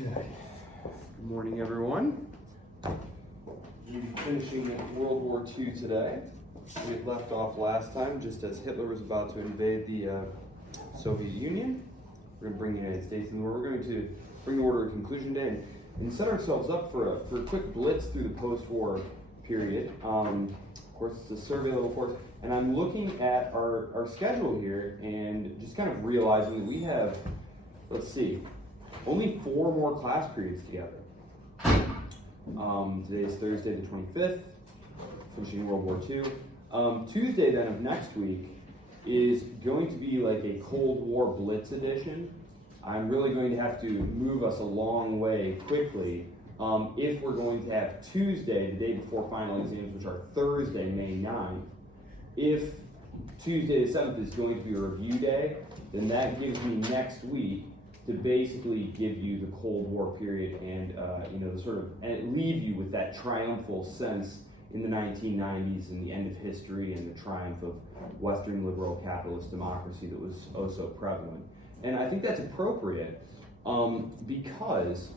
Okay. Good morning, everyone. We'll be finishing World War II today. We had left off last time just as Hitler was about to invade the Soviet Union. We're going to bring the United States in the war. We're going to bring the war to a conclusion today and set ourselves up for a quick blitz through the post-war period. Of course, it's a survey level course, and I'm looking at our schedule here and just kind of realizing that we have, let's see, only 4 more class periods together. Today is Thursday the 25th, finishing World War II. Tuesday then of next week is going to be like a Cold War Blitz edition. I'm really going to have to move us a long way quickly if we're going to have Tuesday, the day before final exams, which are Thursday, May 9th. If Tuesday the 7th is going to be a review day, then that gives me next week to basically give you the Cold War period and and leave you with that triumphal sense in the 1990s and the end of history and the triumph of Western liberal capitalist democracy that was oh so prevalent. And I think that's appropriate because,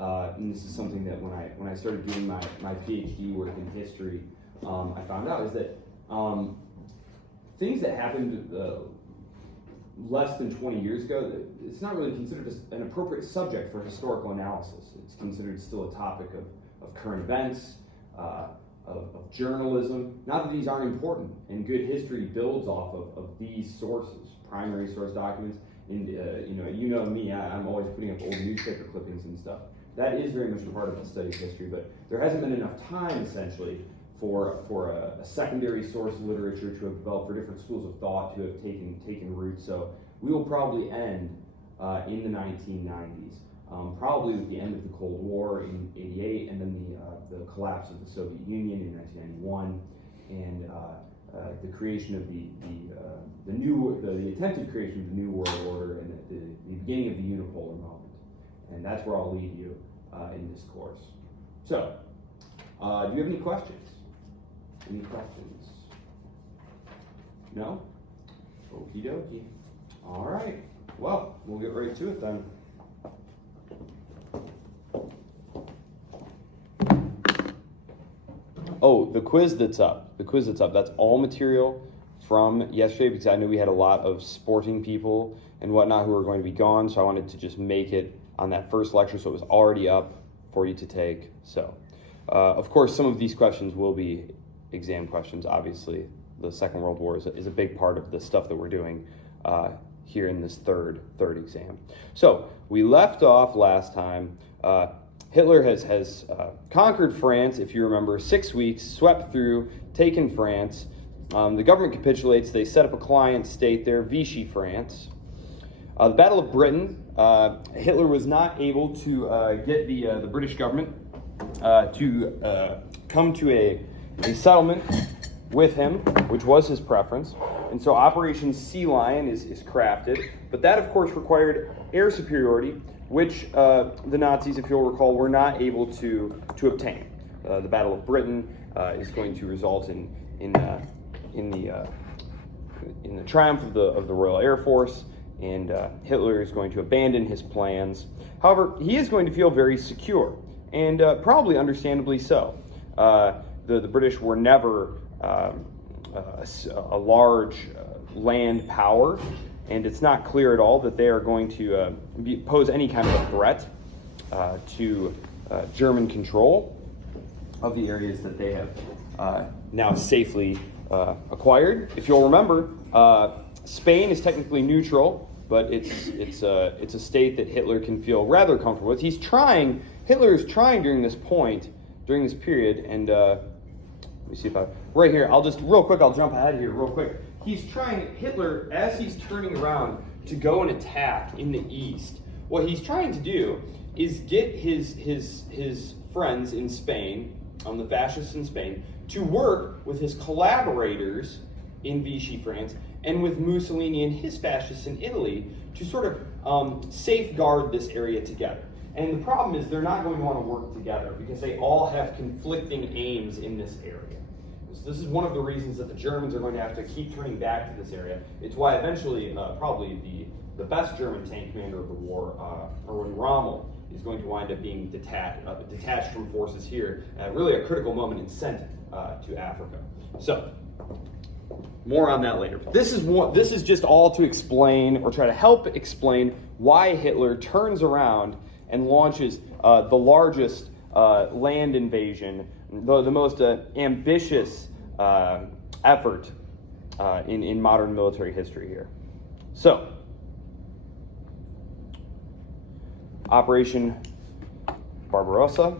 and this is something that when I started doing my PhD work in history, I found out is that things that happened less than 20 years ago, it's not really considered an appropriate subject for historical analysis. It's considered still a topic of current events, of journalism. Not that these aren't important, and good history builds off of these sources, primary source documents. And you know me, I'm always putting up old newspaper clippings and stuff. That is very much a part of the study of history, but there hasn't been enough time, essentially, for a secondary source of literature to have developed, for different schools of thought to have taken root. So we will probably end in the 1990s, probably with the end of the Cold War in '88, and then the collapse of the Soviet Union in 1991, and the creation of the attempted creation of the New World Order, and the beginning of the unipolar moment. And that's where I'll leave you in this course. So, do you have any questions? Any questions? No? Okie dokie. All right. Well, we'll get right to it then. Oh, the quiz that's up. That's all material from yesterday because I knew we had a lot of sporting people and whatnot who were going to be gone, so I wanted to just make it on that first lecture so it was already up for you to take. So, of course, some of these questions will be exam questions. Obviously, the Second World War is a big part of the stuff that we're doing here in this third exam. So we left off last time. Hitler has conquered France, if you remember, 6 weeks, swept through, taken France. The government capitulates. They set up a client state there, Vichy France. The Battle of Britain, Hitler was not able to get the British government to come to a settlement with him, which was his preference. And so Operation Sea Lion is crafted. But that, of course, required air superiority, which the Nazis, if you'll recall, were not able to obtain. The Battle of Britain is going to result in the triumph of the Royal Air Force, and Hitler is going to abandon his plans. However, he is going to feel very secure, and probably understandably so. The British were never a large land power, and it's not clear at all that they are going to pose any kind of a threat to German control of the areas that they have now safely acquired. If you'll remember, Spain is technically neutral, but it's a state that Hitler can feel rather comfortable with. Hitler is trying during this period, and let me see if right here, I'll jump ahead here real quick. Hitler, as he's turning around to go and attack in the east, what he's trying to do is get his friends in Spain, the fascists in Spain, to work with his collaborators in Vichy France and with Mussolini and his fascists in Italy to sort of safeguard this area together. And the problem is they're not going to want to work together because they all have conflicting aims in this area. So this is one of the reasons that the Germans are going to have to keep turning back to this area. It's why eventually probably the best German tank commander of the war, Erwin Rommel, is going to wind up being detached from forces here at really a critical moment and sent to Africa. So, more on that later. This is just all to explain, or try to help explain, why Hitler turns around and launches the largest land invasion, the most ambitious effort in modern military history here. So, Operation Barbarossa,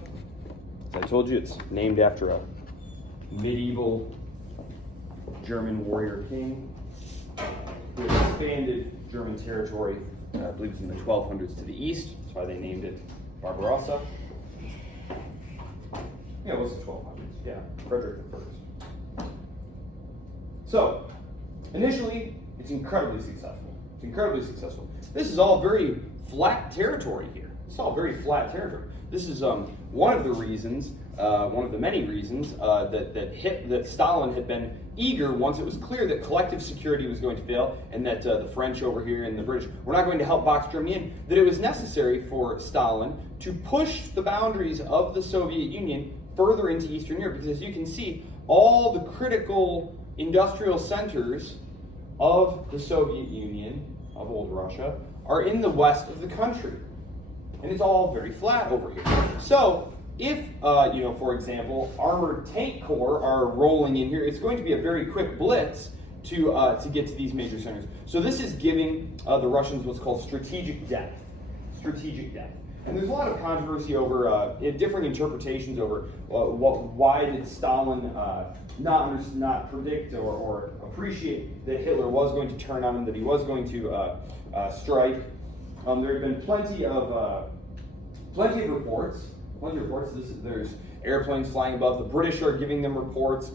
as I told you, it's named after a medieval German warrior king who expanded German territory, I believe it was in the 1200s, to the east. That's why they named it Barbarossa. Yeah, it was the 1200s. Yeah, Frederick I. So, initially, it's incredibly successful. This is all very flat territory here. It's all very flat territory. This is one of the reasons, one of the many reasons that Stalin had been eager, once it was clear that collective security was going to fail and that the French over here and the British were not going to help box Germany in, that it was necessary for Stalin to push the boundaries of the Soviet Union further into Eastern Europe. Because as you can see, all the critical industrial centers of the Soviet Union, of old Russia, are in the west of the country. And it's all very flat over here. So, if, for example, armored tank corps are rolling in here, it's going to be a very quick blitz to get to these major centers. So this is giving the Russians what's called strategic depth. And there's a lot of controversy over different interpretations over why did Stalin not predict or appreciate that Hitler was going to turn on him, that he was going to strike. There have been plenty of reports. There's airplanes flying above. The British are giving them reports.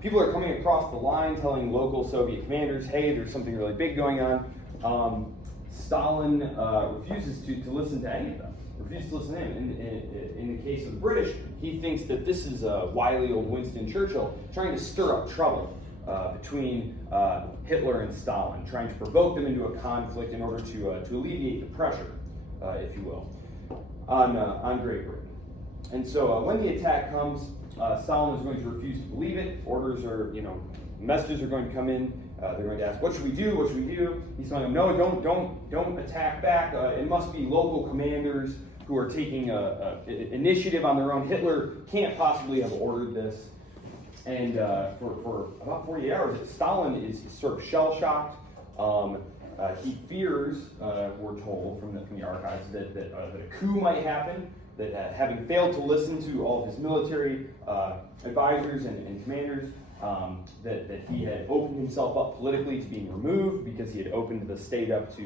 People are coming across the line telling local Soviet commanders, hey, there's something really big going on. Stalin refuses to listen to any of them. Refuses to listen to him. In the case of the British, he thinks that this is wily old Winston Churchill trying to stir up trouble between Hitler and Stalin, trying to provoke them into a conflict in order to alleviate the pressure, if you will, on Great Britain. And so when the attack comes, Stalin is going to refuse to believe it. Orders are, messages are going to come in. They're going to ask, what should we do? What should we do? He's telling them, no, don't attack back. It must be local commanders who are taking initiative on their own. Hitler can't possibly have ordered this. And for about 48 hours, Stalin is sort of shell-shocked. He fears, we're told from the archives, that a coup might happen, that having failed to listen to all of his military advisors and commanders, that he had opened himself up politically to being removed because he had opened the state up to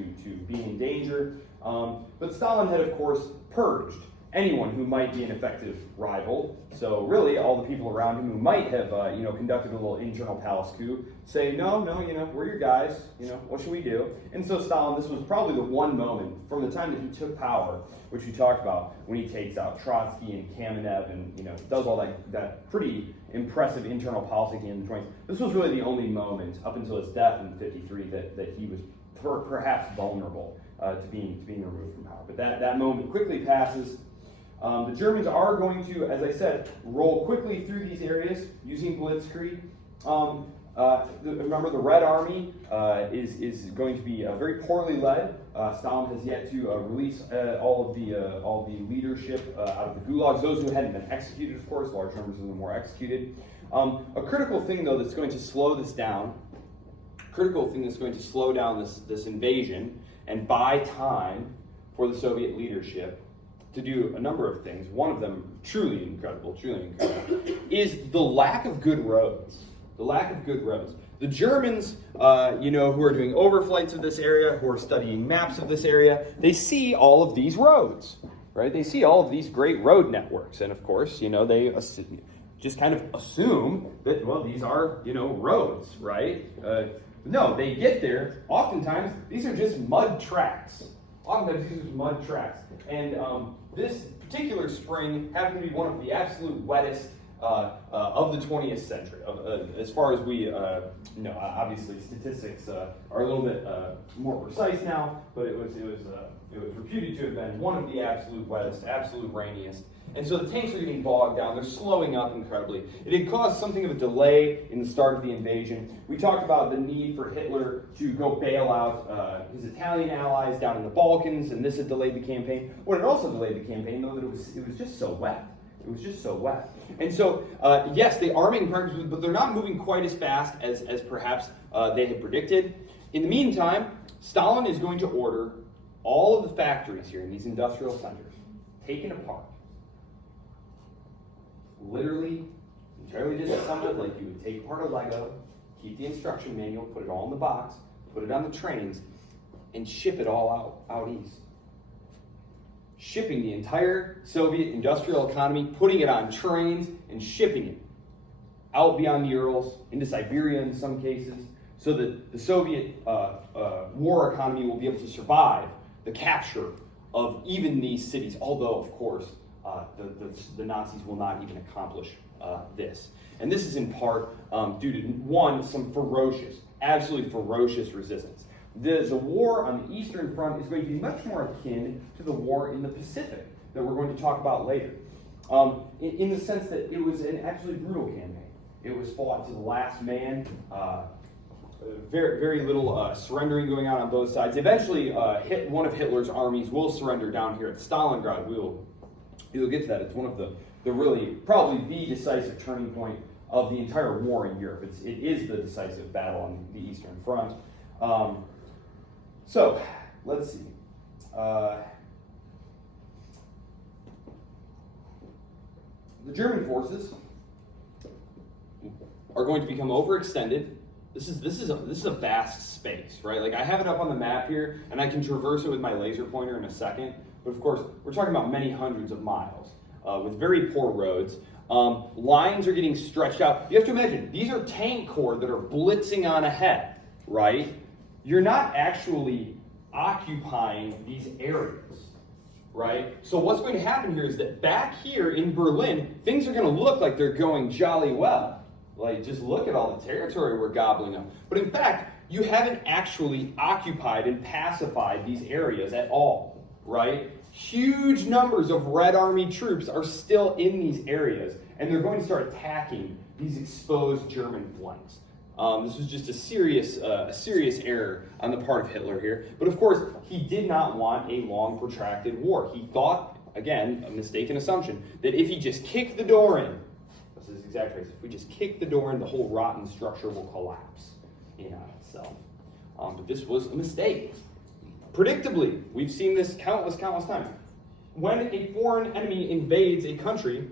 being in danger. But Stalin had, of course, purged anyone who might be an effective rival. So really, all the people around him who might have, conducted a little internal palace coup, say, no, we're your guys. What should we do? And so Stalin, this was probably the one moment from the time that he took power, which we talked about, when he takes out Trotsky and Kamenev and does all that pretty impressive internal policy in the 20s. This was really the only moment up until his death in '53 that he was perhaps vulnerable to being removed from power. But that moment quickly passes. The Germans are going to, as I said, roll quickly through these areas using blitzkrieg. Remember, the Red Army is going to be very poorly led. Stalin has yet to release all of the leadership out of the gulags. Those who hadn't been executed, of course, large numbers of them were executed. A critical thing, though, that's going to slow this down, this invasion and buy time for the Soviet leadership to do a number of things. One of them, truly incredible, is the lack of good roads. The Germans, who are doing overflights of this area, who are studying maps of this area, they see all of these roads, right? They see all of these great road networks. And of course, they just kind of assume that, well, these are, roads, right? No, they get there. Oftentimes, these are just mud tracks. And this particular spring happened to be one of the absolute wettest of the 20th century. As far as we know, obviously statistics are a little bit more precise now, but it was reputed to have been one of the absolute wettest, absolute rainiest. And so the tanks are getting bogged down. They're slowing up incredibly. It had caused something of a delay in the start of the invasion. We talked about the need for Hitler to go bail out his Italian allies down in the Balkans, and this had delayed the campaign. What had also delayed the campaign, though, that it was just so wet. It was just so wet. And so, yes, the arming progress, but they're not moving quite as fast as perhaps they had predicted. In the meantime, Stalin is going to order all of the factories here in these industrial centers taken apart. Literally, entirely disassembled, like you would take apart a Lego, keep the instruction manual, put it all in the box, put it on the trains, and ship it all out east. Shipping the entire Soviet industrial economy, putting it on trains, and shipping it out beyond the Urals, into Siberia in some cases, so that the Soviet war economy will be able to survive the capture of even these cities, although, of course, the Nazis will not even accomplish this. And this is in part due to, one, some ferocious, absolutely ferocious resistance. The war on the Eastern Front is going to be much more akin to the war in the Pacific that we're going to talk about later, in the sense that it was an absolutely brutal campaign. It was fought to the last man, very, very little surrendering going on both sides. Eventually, one of Hitler's armies will surrender down here at Stalingrad. We'll get to that. It's one of the really, probably the decisive turning point of the entire war in Europe. It is the decisive battle on the Eastern Front. So, let's see. The German forces are going to become overextended. This is a vast space, right? Like, I have it up on the map here, and I can traverse it with my laser pointer in a second. But of course, we're talking about many hundreds of miles with very poor roads. Lines are getting stretched out. You have to imagine, these are tank corps that are blitzing on ahead, right? You're not actually occupying these areas, right? So what's going to happen here is that back here in Berlin, things are going to look like they're going jolly well. Like, just look at all the territory we're gobbling up. But in fact, you haven't actually occupied and pacified these areas at all, right? Huge numbers of Red Army troops are still in these areas, and they're going to start attacking these exposed German flanks. This was just a serious error on the part of Hitler here. But of course, he did not want a long, protracted war. He thought, again, a mistaken assumption, that if he just kicked the door in, that's his exact phrase, if we just kick the door in, the whole rotten structure will collapse in on itself. But this was a mistake. Predictably, we've seen this countless times. When a foreign enemy invades a country,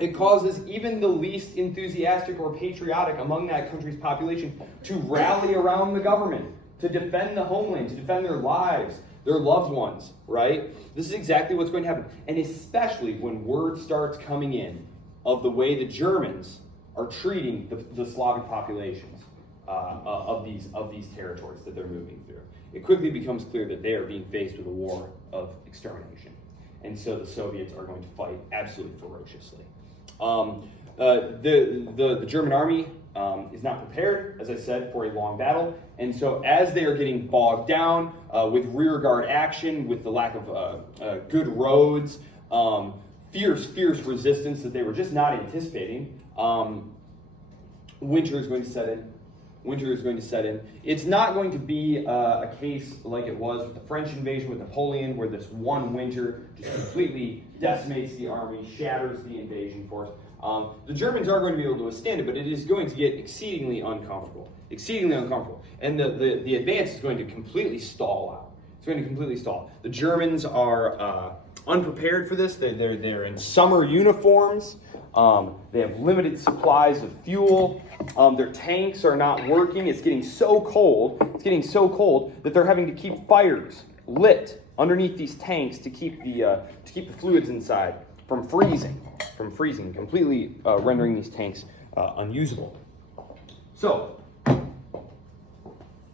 it causes even the least enthusiastic or patriotic among that country's population to rally around the government, to defend the homeland, to defend their lives, their loved ones, right? This is exactly what's going to happen. And especially when word starts coming in of the way the Germans are treating the Slavic populations of these territories that they're moving through. It quickly becomes clear that they are being faced with a war of extermination. And so the Soviets are going to fight absolutely ferociously. The German army is not prepared, as I said, for a long battle. And so as they are getting bogged down with rearguard action, with the lack of good roads, fierce resistance that they were just not anticipating, winter is going to set in. It's not going to be a case like it was with the French invasion with Napoleon, where this one winter just completely decimates the army, shatters the invasion force. The Germans are going to be able to withstand it, but it is going to get exceedingly uncomfortable. And the advance is going to completely stall out. It's going to completely stall. The Germans are unprepared for this. They're in summer uniforms. They have limited supplies of fuel. Their tanks are not working. It's getting so cold that they're having to keep fires lit underneath these tanks to keep the fluids inside from freezing, completely rendering these tanks unusable. So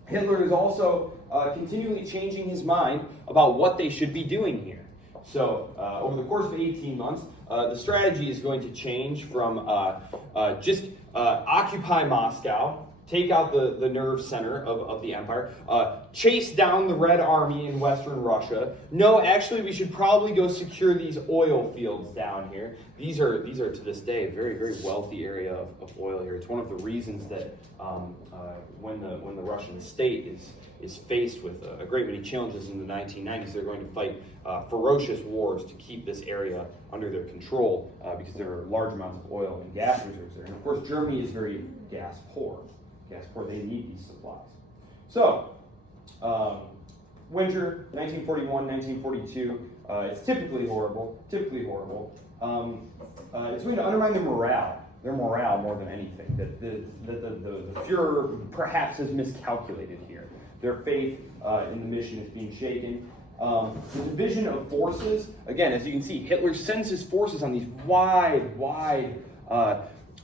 Hitler is also continually changing his mind about what they should be doing here. So over the course of 18 months, the strategy is going to change from just occupy Moscow, take out the nerve center of the empire, chase down the Red Army in Western Russia. No, actually, we should probably go secure these oil fields down here. These are to this day a very, very wealthy area of oil here. It's one of the reasons that when the Russian state is faced with a great many challenges in the 1990s, they're going to fight ferocious wars to keep this area under their control because there are large amounts of oil and gas reserves there. And of course, Germany is very gas poor. They need these supplies. So, winter 1941, 1942. It's typically horrible. It's going to undermine their morale more than anything. That the Fuhrer perhaps has miscalculated here. Their faith in the mission is being shaken. The division of forces, again, as you can see, Hitler sends his forces on these wide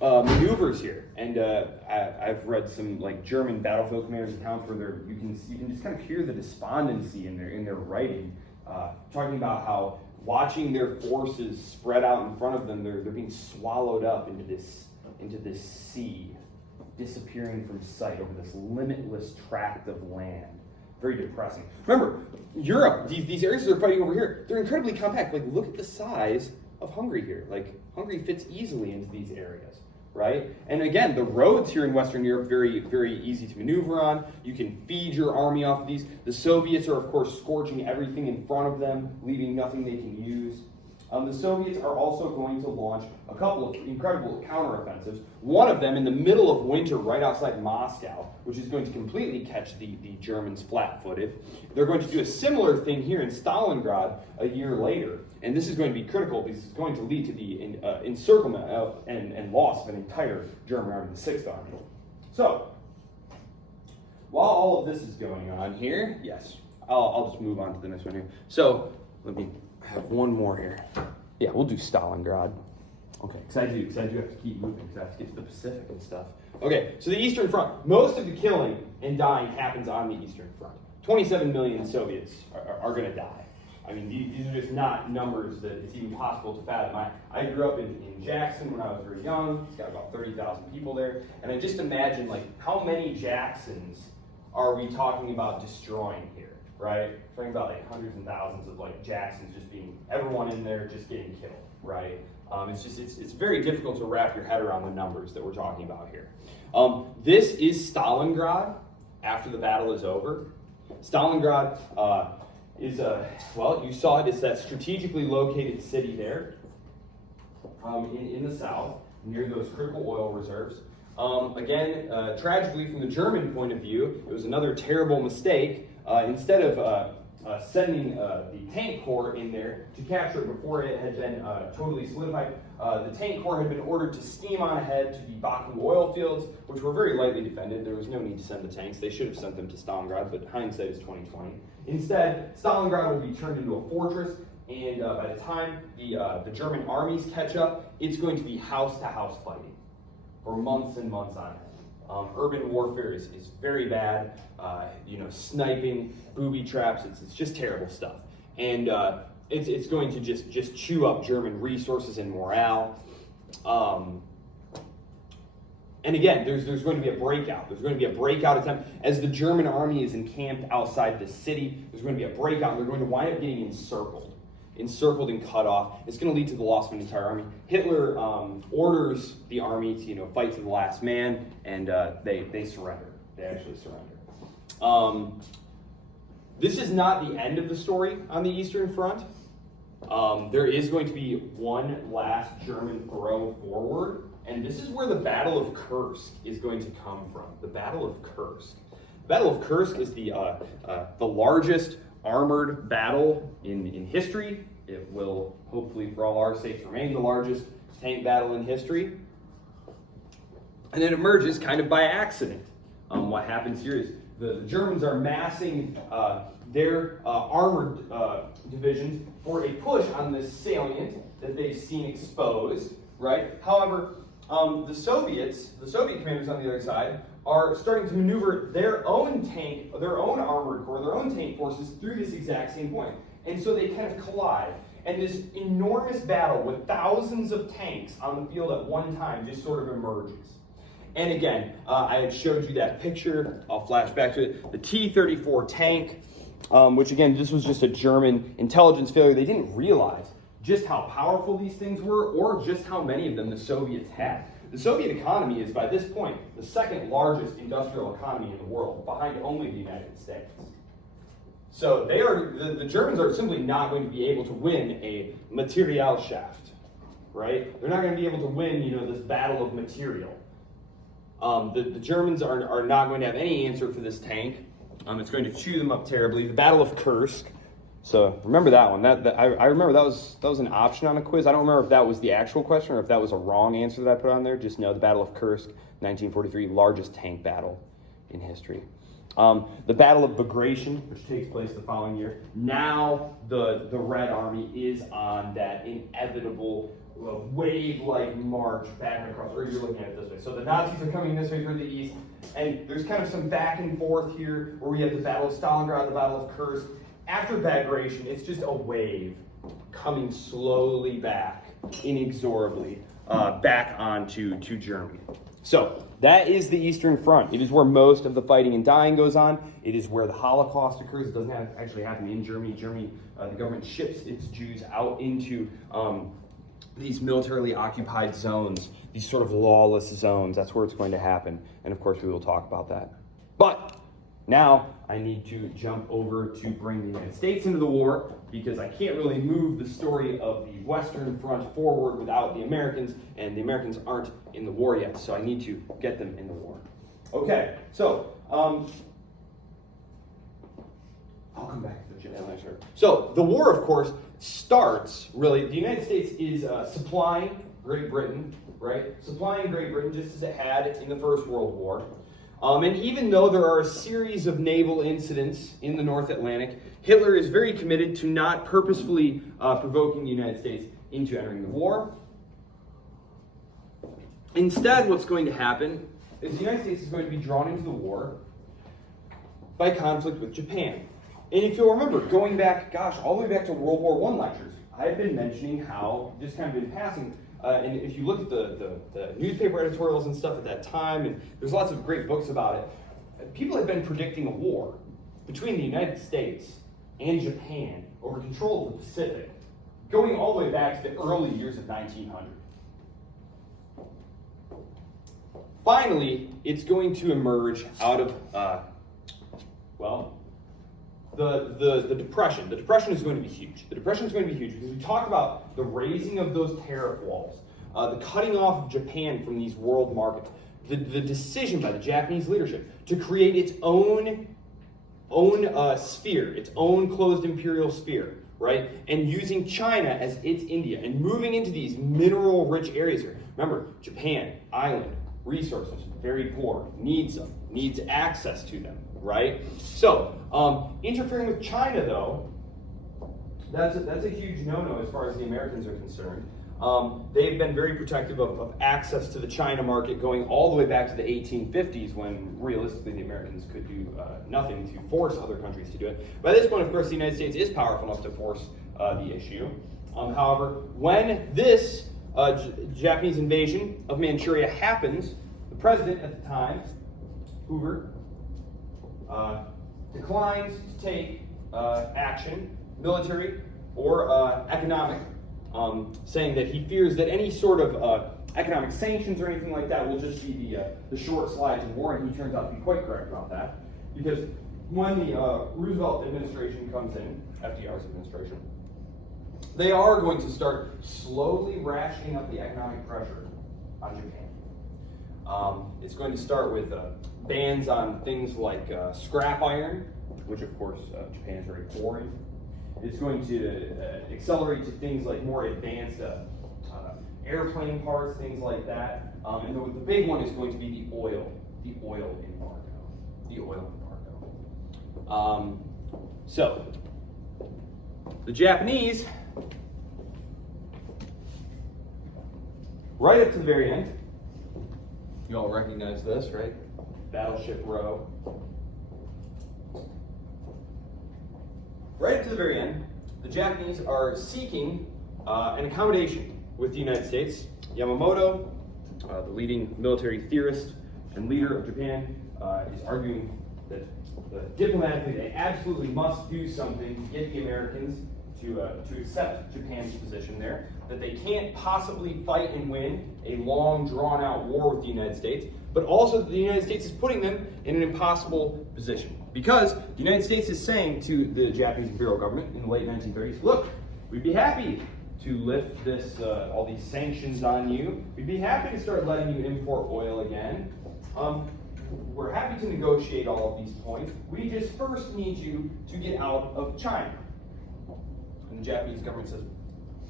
maneuvers here, and I've read some like German battlefield commanders' accounts where you can just kind of hear the despondency in their writing, talking about how watching their forces spread out in front of them, they're being swallowed up into this sea, disappearing from sight over this limitless tract of land. Very depressing. Remember, Europe, these areas they're fighting over here, they're incredibly compact. Like, look at the size of Hungary here. Like, Hungary fits easily into these areas, right? And again, the roads here in Western Europe, very, very easy to maneuver on. You can feed your army off of these. The Soviets are, of course, scorching everything in front of them, leaving nothing they can use. The Soviets are also going to launch a couple of incredible counteroffensives. One of them in the middle of winter right outside Moscow, which is going to completely catch the Germans flat-footed. They're going to do a similar thing here in Stalingrad a year later. And this is going to be critical because it's going to lead to the encirclement and loss of an entire German army, the Sixth Army. So, while all of this is going on here, yes, I'll just move on to the next one here. So, let me have one more here. Yeah, we'll do Stalingrad. Okay, because I do have to keep moving because I have to get to the Pacific and stuff. Okay, so the Eastern Front. Most of the killing and dying happens on the Eastern Front. 27 million Soviets are going to die. I mean, these are just not numbers that it's even possible to fathom. I grew up in Jackson when I was very young. It's got about 30,000 people there. And I just imagine, like, how many Jacksons are we talking about destroying here? Right? Talking about like hundreds and thousands of like Jacksons just being, everyone in there just getting killed, right? It's very difficult to wrap your head around the numbers that we're talking about here. This is Stalingrad after the battle is over. Stalingrad is well, you saw it, it's that strategically located city there in the south, near those critical oil reserves. Again, tragically from the German point of view, it was another terrible mistake. Instead of sending the tank corps in there to capture it before it had been totally solidified, the tank corps had been ordered to steam on ahead to the Baku oil fields, which were very lightly defended. There was no need to send the tanks. They should have sent them to Stalingrad, but hindsight is 20/20. Instead, Stalingrad will be turned into a fortress, and by the time the German armies catch up, it's going to be house-to-house fighting for months and months on end. Urban warfare is very bad. Sniping, booby traps, it's just terrible stuff. And it's going to just chew up German resources and morale. And again, there's going to be a breakout. There's going to be a breakout attempt. As the German army is encamped outside the city, there's going to be a breakout, and they're going to wind up getting encircled and cut off. It's going to lead to the loss of an entire army. Hitler orders the army to fight to the last man, and they surrender. They actually surrender. This is not the end of the story on the Eastern Front. There is going to be one last German throw forward, and this is where the Battle of Kursk is going to come from. The Battle of Kursk. The Battle of Kursk is the largest armored battle in history. It will, hopefully for all our sakes, remain the largest tank battle in history. And it emerges kind of by accident. What happens here is the Germans are massing their armored divisions for a push on this salient that they've seen exposed, right? However, the Soviet commanders on the other side are starting to maneuver their own armored corps, their own tank forces through this exact same point. And so they kind of collide. And this enormous battle with thousands of tanks on the field at one time just sort of emerges. And again, I had showed you that picture. I'll flash back to it. The T-34 tank, which again, this was just a German intelligence failure. They didn't realize just how powerful these things were or just how many of them the Soviets had. The Soviet economy is, by this point, the second largest industrial economy in the world, behind only the United States. So the Germans are simply not going to be able to win a Materialschaft, right? They're not going to be able to win, this battle of material. The Germans are not going to have any answer for this tank. It's going to chew them up terribly. The Battle of Kursk. So remember that one. I remember that was an option on a quiz. I don't remember if that was the actual question or if that was a wrong answer that I put on there. Just know the Battle of Kursk, 1943, largest tank battle in history. The Battle of Bagration, which takes place the following year. Now the Red Army is on that inevitable wave-like march back across, or you're looking at it this way. So the Nazis are coming this way through the east, and there's kind of some back and forth here where we have the Battle of Stalingrad, the Battle of Kursk. After Bagration, it's just a wave coming slowly back, inexorably, back onto Germany. So that is the Eastern Front. It is where most of the fighting and dying goes on. It is where the Holocaust occurs. It doesn't actually happen in Germany. The government ships its Jews out into these militarily occupied zones, these sort of lawless zones. That's where it's going to happen. And of course, we will talk about that. But now I need to jump over to bring the United States into the war because I can't really move the story of the Western Front forward without the Americans, and the Americans aren't in the war yet, so I need to get them in the war. Okay, so I'll come back to the Japan lecture. So the war, of course, starts, really, the United States is supplying Great Britain, right? Supplying Great Britain just as it had in the First World War. And even though there are a series of naval incidents in the North Atlantic, Hitler is very committed to not purposefully provoking the United States into entering the war. Instead, what's going to happen is the United States is going to be drawn into the war by conflict with Japan. And if you'll remember, going back, all the way back to World War I lectures, I've been mentioning how, just kind of in passing, and if you look at the newspaper editorials and stuff at that time, and there's lots of great books about it, people have been predicting a war between the United States and Japan over control of the Pacific, going all the way back to the early years of 1900. Finally, it's going to emerge out of, the Depression. The Depression is going to be huge. The Depression is going to be huge because we talk about the raising of those tariff walls, the cutting off of Japan from these world markets, the decision by the Japanese leadership to create its own sphere, its own closed imperial sphere, right? And using China as its India and moving into these mineral-rich areas here. Remember, Japan, island, resources, very poor, needs them, needs access to them, right? So, interfering with China, though, that's a huge no-no as far as the Americans are concerned. They've been very protective of access to the China market going all the way back to the 1850s when realistically the Americans could do nothing to force other countries to do it. By this point, of course, the United States is powerful enough to force the issue. However, when this Japanese invasion of Manchuria happens, the president at the time, Hoover, declines to take action, military or economic, saying that he fears that any sort of economic sanctions or anything like that will just be the short slide to war, and he turns out to be quite correct about that. Because when the Roosevelt administration comes in, FDR's administration, they are going to start slowly ratcheting up the economic pressure on Japan. It's going to start with bans on things like scrap iron, which of course Japan is very poor in. It's going to accelerate to things like more advanced airplane parts, things like that. And the big one is going to be the oil embargo. The oil embargo. So, the Japanese, right up to the very end, you all recognize this, right? Battleship Row. Right up to the very end, the Japanese are seeking an accommodation with the United States. Yamamoto, the leading military theorist and leader of Japan, is arguing that diplomatically they absolutely must do something to get the Americans to accept Japan's position there, that they can't possibly fight and win a long, drawn-out war with the United States, but also that the United States is putting them in an impossible position. Because the United States is saying to the Japanese imperial government in the late 1930s, look, we'd be happy to lift this, all these sanctions on you. We'd be happy to start letting you import oil again. We're happy to negotiate all of these points. We just first need you to get out of China. And the Japanese government says,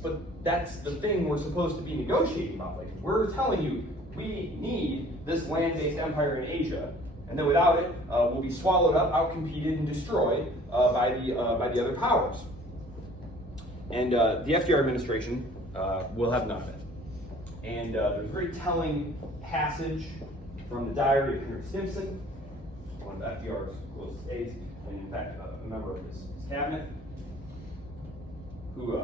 but that's the thing we're supposed to be negotiating about. Like, we're telling you we need this land-based empire in Asia, and then without it, we'll be swallowed up, outcompeted, and destroyed by the other powers. And the FDR administration will have none of it. And there's a very telling passage from the diary of Henry Stimson, one of FDR's closest aides, and in fact a member of his cabinet, who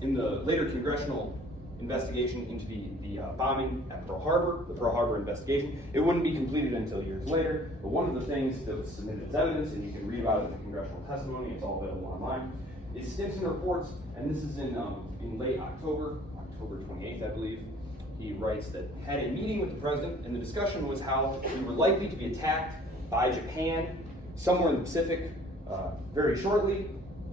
in the later congressional investigation into the bombing at Pearl Harbor, the Pearl Harbor investigation, it wouldn't be completed until years later, but one of the things that was submitted as evidence, and you can read about it in the congressional testimony, it's all available online, is Stimson reports, and this is in late October 28th, I believe. He writes that had a meeting with the president, and the discussion was how we were likely to be attacked by Japan somewhere in the Pacific very shortly.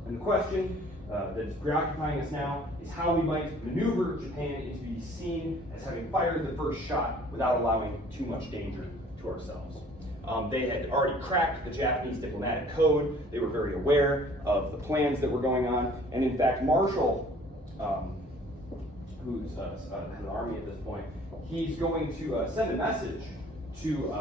And the question that is preoccupying us now is how we might maneuver Japan into being seen as having fired the first shot without allowing too much danger to ourselves. They had already cracked the Japanese diplomatic code. They were very aware of the plans that were going on. And in fact, Marshall, who's has an army at this point, he's going to send a message to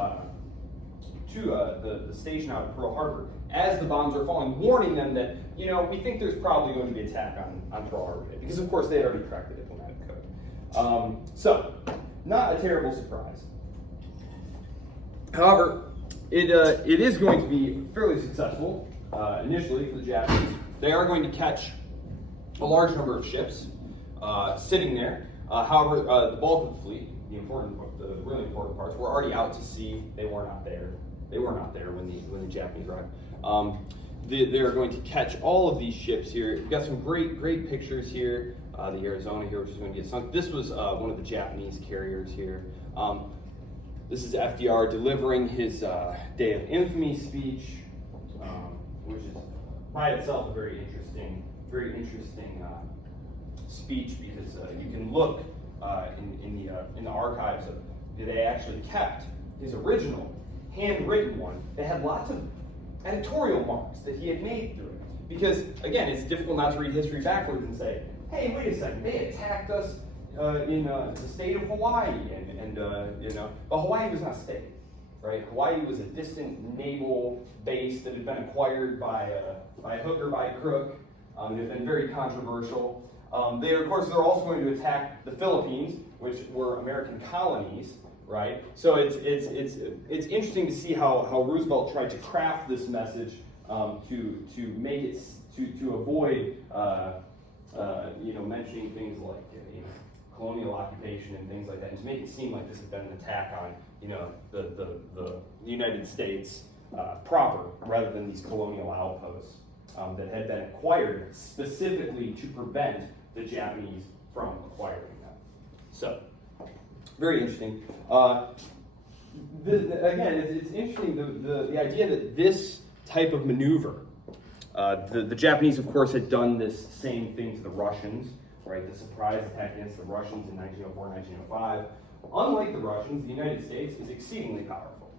the station out of Pearl Harbor as the bombs are falling, warning them that, you know, we think there's probably going to be an attack on Pearl Harbor, because of course they had already cracked the diplomatic code. So, not a terrible surprise. However, it is going to be fairly successful initially for the Japanese. They are going to catch a large number of ships sitting there. However, the bulk of the fleet, the really important parts, were already out to sea. They were not there. They were not there when the Japanese arrived. They are going to catch all of these ships here. We've got some great pictures here. The Arizona here, which is going to get sunk. This was one of the Japanese carriers here. This is FDR delivering his Day of Infamy speech, which is by itself a very interesting speech, because you can look in the archives of, they actually kept his original handwritten one that had lots of editorial marks that he had made through it. Because again, it's difficult not to read history backwards and say, hey, wait a second, they attacked us in the state of Hawaii, and but Hawaii was not a state, right? Hawaii was a distant naval base that had been acquired by a hook or by a crook. It had been very controversial. They're also going to attack the Philippines, which were American colonies, right? So it's interesting to see how Roosevelt tried to craft this message to make it to avoid mentioning things like colonial occupation and things like that, and to make it seem like this had been an attack on the United States proper, rather than these colonial outposts that had been acquired specifically to prevent the Japanese from acquiring them. So, very interesting. Again, it's interesting the idea that this type of maneuver, the Japanese, of course, had done this same thing to the Russians, right? The surprise attack against the Russians in 1904, 1905. Unlike the Russians, the United States is exceedingly powerful,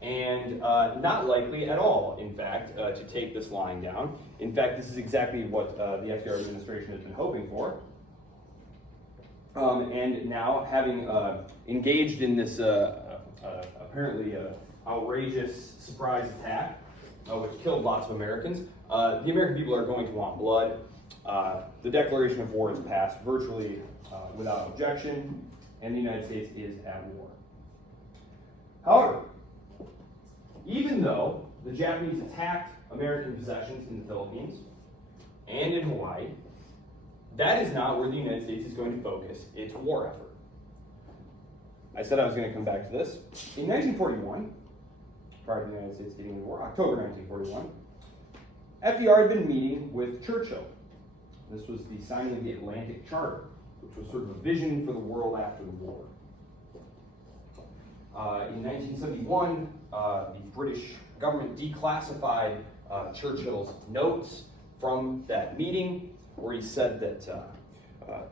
and not likely at all, in fact, to take this line down. In fact, this is exactly what the FDR administration has been hoping for. And now, having engaged in this apparently outrageous surprise attack, which killed lots of Americans, the American people are going to want blood. The declaration of war is passed virtually without objection, and the United States is at war. However, even though the Japanese attacked American possessions in the Philippines, and in Hawaii, that is not where the United States is going to focus its war effort. I said I was going to come back to this. In 1941, prior to the United States getting into war, October 1941, FDR had been meeting with Churchill. This was the signing of the Atlantic Charter, which was sort of a vision for the world after the war. In 1971, the British government declassified Churchill's notes from that meeting, where he said that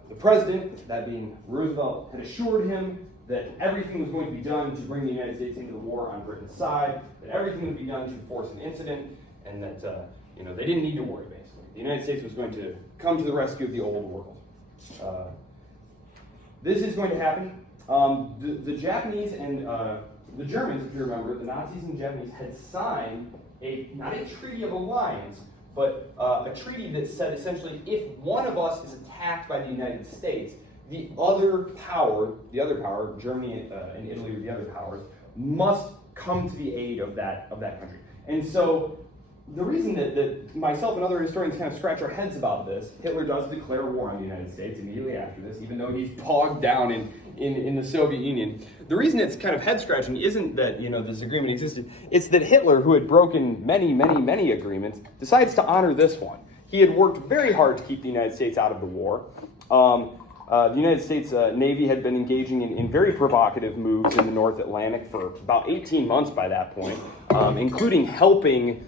the president, that being Roosevelt, had assured him that everything was going to be done to bring the United States into the war on Britain's side, that everything would be done to force an incident, and that they didn't need to worry, basically. The United States was going to come to the rescue of the old world. This is going to happen. The Japanese and the Germans, if you remember, the Nazis and the Japanese had signed not a treaty of alliance, but a treaty that said essentially if one of us is attacked by the United States, the other power, Germany and Italy are the other powers, must come to the aid of that country. And so the reason that myself and other historians kind of scratch our heads about this, Hitler does declare war on the United States immediately after this, even though he's bogged down in the Soviet Union. The reason it's kind of head-scratching isn't that this agreement existed, it's that Hitler, who had broken many, many, many agreements, decides to honor this one. He had worked very hard to keep the United States out of the war. The United States Navy had been engaging in very provocative moves in the North Atlantic for about 18 months by that point, including helping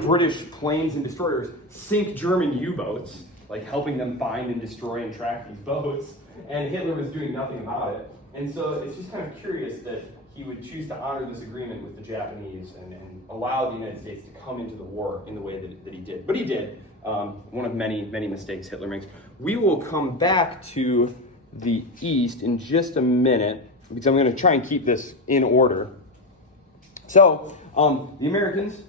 British planes and destroyers sink German U-boats, like helping them find and destroy and track these boats, and Hitler was doing nothing about it. And so it's just kind of curious that he would choose to honor this agreement with the Japanese and allow the United States to come into the war in the way that he did. But he did. One of many, many mistakes Hitler makes. We will come back to the East in just a minute, because I'm going to try and keep this in order. So, the Americans,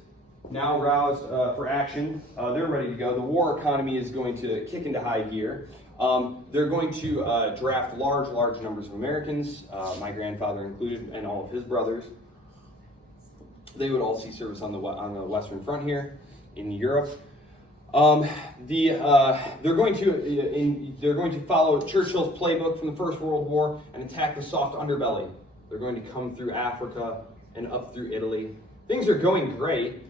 now roused for action, they're ready to go. The war economy is going to kick into high gear. They're going to draft large numbers of Americans, my grandfather included, and all of his brothers. They would all see service on the Western Front here in Europe. They're going to follow Churchill's playbook from the First World War and attack the soft underbelly. They're going to come through Africa and up through Italy. Things are going great.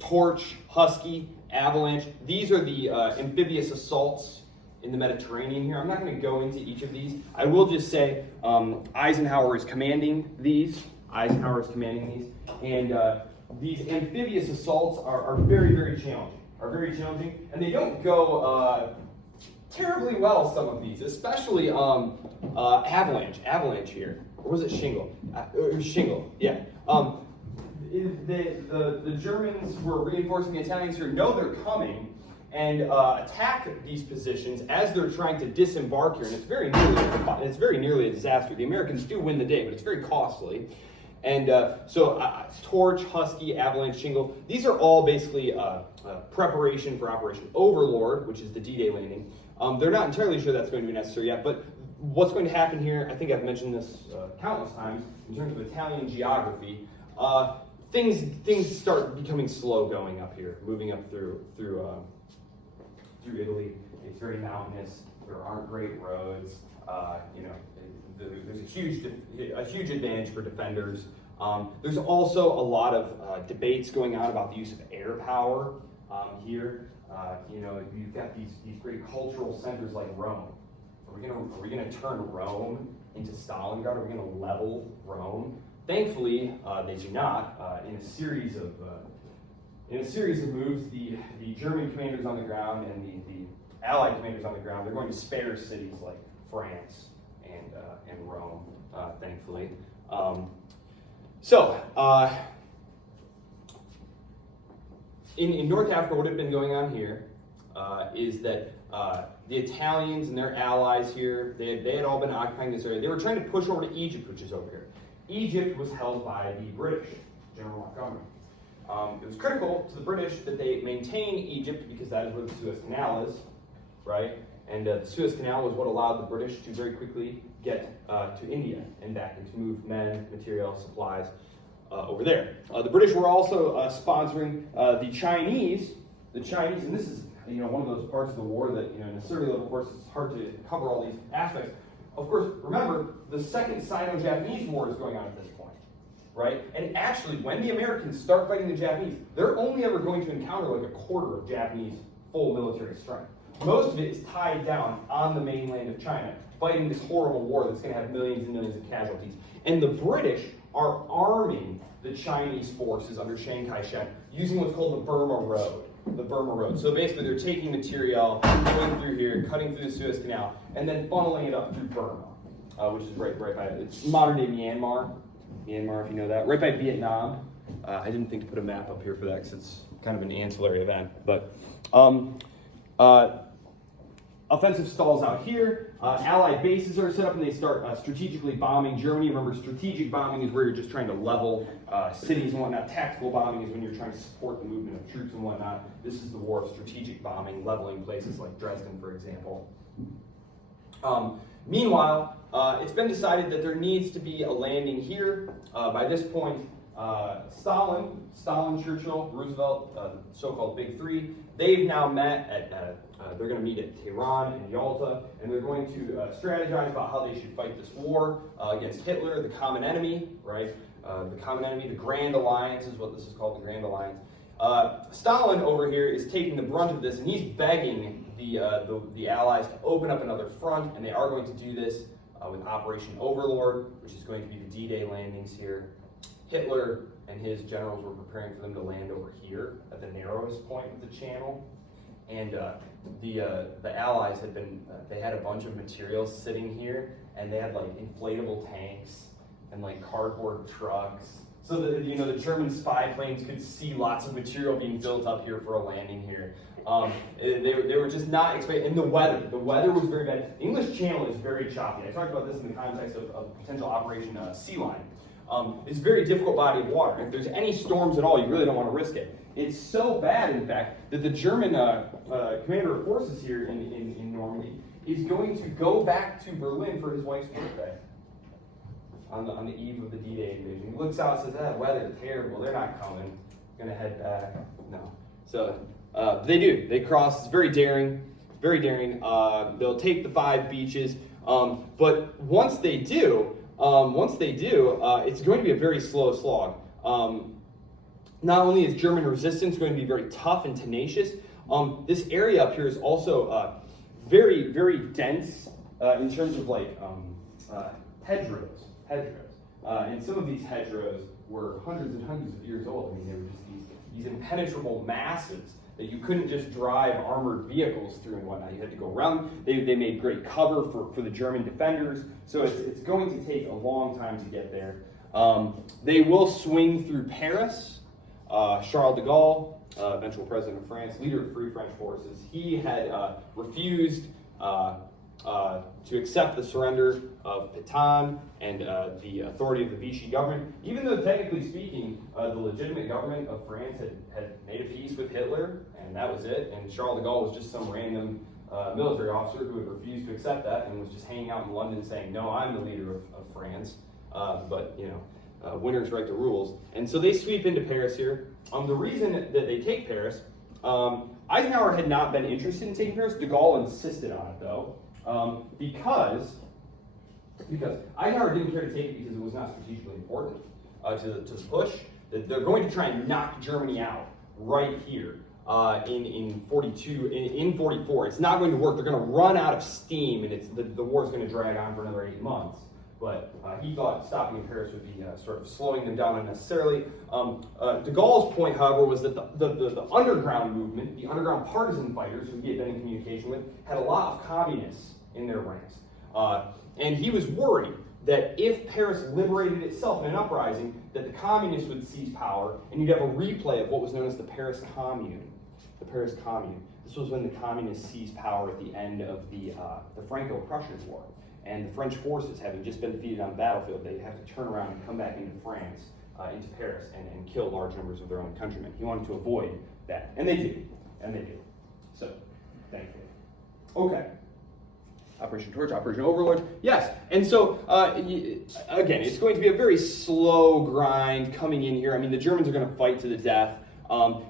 Torch, Husky, Avalanche. These are the amphibious assaults in the Mediterranean here. I'm not going to go into each of these. I will just say Eisenhower is commanding these. And these amphibious assaults are very, very challenging. And they don't go terribly well, some of these, especially Avalanche here. Or was it Shingle? It was Shingle, yeah. The Germans who are reinforcing the Italians here know they're coming and attack these positions as they're trying to disembark here, and it's very nearly a disaster. The Americans do win the day, but it's very costly. And Torch, Husky, Avalanche, Shingle, these are all basically preparation for Operation Overlord, which is the D-Day landing. They're not entirely sure that's going to be necessary yet, but what's going to happen here, I think I've mentioned this countless times, in terms of Italian geography, things start becoming slow going up here, moving up through Italy. It's very mountainous. There aren't great roads. There's a huge advantage for defenders. There's also a lot of debates going on about the use of air power here. You've got these great cultural centers like Rome. Are we gonna turn Rome into Stalingrad? Are we gonna level Rome? Thankfully, they do not. In a series of moves, the German commanders on the ground and the Allied commanders on the ground, they're going to spare cities like France and Rome, thankfully. In North Africa, what had been going on here is that the Italians and their allies here, they had all been occupying this area. They were trying to push over to Egypt, which is over here. Egypt was held by the British, General Montgomery. It was critical to the British that they maintain Egypt because that is where the Suez Canal is, right? And the Suez Canal was what allowed the British to very quickly get to India and back and to move men, material, supplies over there. The British were also sponsoring the Chinese the Chinese, and this is one of those parts of the war that in a survey level course it's hard to cover all these aspects. Of course, remember the Second Sino-Japanese War is going on at this point, right? And actually, when the Americans start fighting the Japanese, they're only ever going to encounter like a quarter of Japanese full military strength. Most of it is tied down on the mainland of China, fighting this horrible war that's going to have millions and millions of casualties. And the British are arming the Chinese forces under Chiang Kai-shek using what's called the Burma Road. The Burma Road. So basically they're taking material, going through here, cutting through the Suez Canal, and then funneling it up through Burma, which is right by, it's modern-day Myanmar, if you know that, right by Vietnam. I didn't think to put a map up here for that because it's kind of an ancillary event, but offensive stalls out here. Allied bases are set up and they start strategically bombing Germany. Remember, strategic bombing is where you're just trying to level cities and whatnot. Tactical bombing is when you're trying to support the movement of troops and whatnot. This is the war of strategic bombing, leveling places like Dresden, for example. Meanwhile, it's been decided that there needs to be a landing here. By this point, Stalin, Churchill, Roosevelt, the so-called Big Three, they've now met at, they're going to meet at Tehran and Yalta, and they're going to strategize about how they should fight this war against Hitler, the common enemy, right? The common enemy, the Grand Alliance is what this is called, the Grand Alliance. Stalin over here is taking the brunt of this, and he's begging the Allies to open up another front, and they are going to do this with Operation Overlord, which is going to be the D-Day landings here. Hitler and his generals were preparing for them to land over here at the narrowest point of the channel. And the Allies had been, they had a bunch of materials sitting here, and they had like inflatable tanks and like cardboard trucks. So that, the German spy planes could see lots of material being built up here for a landing here. They were just not expecting, and the weather was very bad. The English Channel is very choppy. I talked about this in the context of potential Operation Sea Lion. It's a very difficult body of water. If there's any storms at all, you really don't want to risk it. It's so bad, in fact, that the German commander of forces here in Normandy is going to go back to Berlin for his wife's birthday on the eve of the D-Day invasion. He looks out and says, "That weather's terrible. They're not coming. Gonna head back." No. So they do. They cross. It's very daring. Very daring. They'll take the 5 beaches, but once they do, it's going to be a very slow slog. Not only is German resistance going to be very tough and tenacious, this area up here is also very, very dense in terms of like hedgerows. And some of these hedgerows were hundreds and hundreds of years old. I mean, they were just these impenetrable masses that you couldn't just drive armored vehicles through and whatnot. You had to go around. They made great cover for the German defenders. So it's going to take a long time to get there. They will swing through Paris. Charles de Gaulle, eventual president of France, leader of Free French forces, he had refused to accept the surrender of Pétain and the authority of the Vichy government, even though technically speaking, the legitimate government of France had made a peace with Hitler, and that was it, and Charles de Gaulle was just some random military officer who had refused to accept that and was just hanging out in London saying, "No, I'm the leader of France," but winners write the rules. And so they sweep into Paris here. The reason that they take Paris, Eisenhower had not been interested in taking Paris. De Gaulle insisted on it, though, because Eisenhower didn't care to take it because it was not strategically important to the push. They're going to try and knock Germany out right here in 44. It's not going to work. They're going to run out of steam, and the war's going to drag on for another 8 months. But he thought stopping in Paris would be sort of slowing them down unnecessarily. De Gaulle's point, however, was that the underground movement, the underground partisan fighters who he had been in communication with, had a lot of communists in their ranks. And he was worried that if Paris liberated itself in an uprising, that the communists would seize power, and you'd have a replay of what was known as the Paris Commune. The Paris Commune. This was when the communists seized power at the end of the Franco-Prussian War. And the French forces, having just been defeated on the battlefield, they have to turn around and come back into France, into Paris, and kill large numbers of their own countrymen. He wanted to avoid that. And they do. So, thankfully. Okay. Operation Torch, Operation Overlord. Yes. And so, again, it's going to be a very slow grind coming in here. I mean, the Germans are going to fight to the death.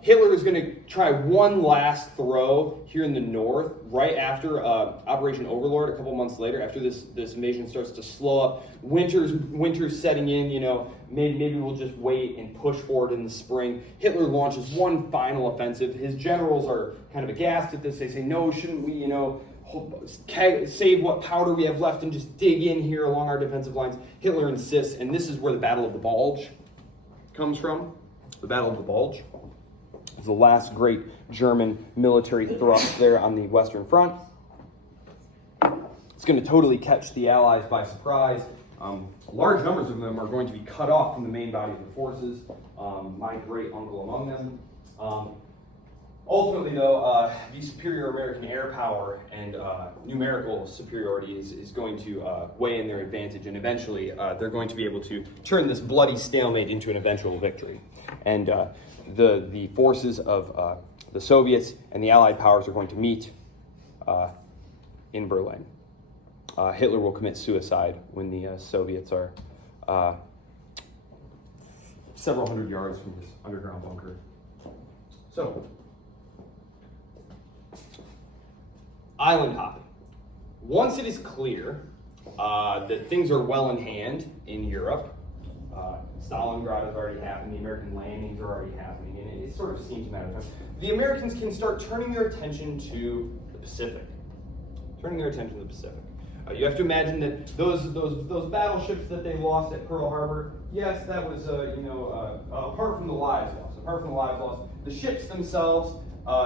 Hitler is going to try one last throw here in the north, right after Operation Overlord. A couple months later, after this invasion starts to slow up, winter's setting in. You know, maybe we'll just wait and push forward in the spring. Hitler launches one final offensive. His generals are kind of aghast at this. They say, "No, shouldn't we? You know, save what powder we have left and just dig in here along our defensive lines." Hitler insists, and this is where the Battle of the Bulge comes from. The Battle of the Bulge is the last great German military thrust there on the Western Front. It's going to totally catch the Allies by surprise. Large numbers of them are going to be cut off from the main body of the forces, my great uncle among them. Ultimately, though, the superior American air power and numerical superiority is going to weigh in their advantage, and eventually they're going to be able to turn this bloody stalemate into an eventual victory. And the forces of the Soviets and the Allied powers are going to meet in Berlin. Hitler will commit suicide when the Soviets are several hundred yards from his underground bunker. So, island hopping. Once it is clear that things are well in hand in Europe, Stalingrad has already happened, the American landings are already happening, and it sort of seems a matter of time. The Americans can start turning their attention to the Pacific. You have to imagine that those battleships that they lost at Pearl Harbor, yes, that was apart from the lives lost, the ships themselves,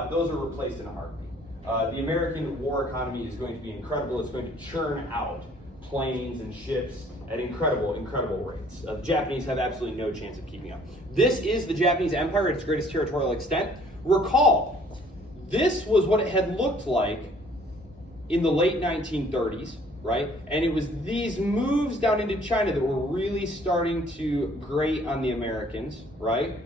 those are replaced in a heartbeat. The American war economy is going to be incredible. It's going to churn out planes and ships at incredible rates. The Japanese have absolutely no chance of keeping up. This is the Japanese Empire at its greatest territorial extent. Recall, this was what it had looked like in the late 1930s, right? And it was these moves down into China that were really starting to grate on the Americans, right?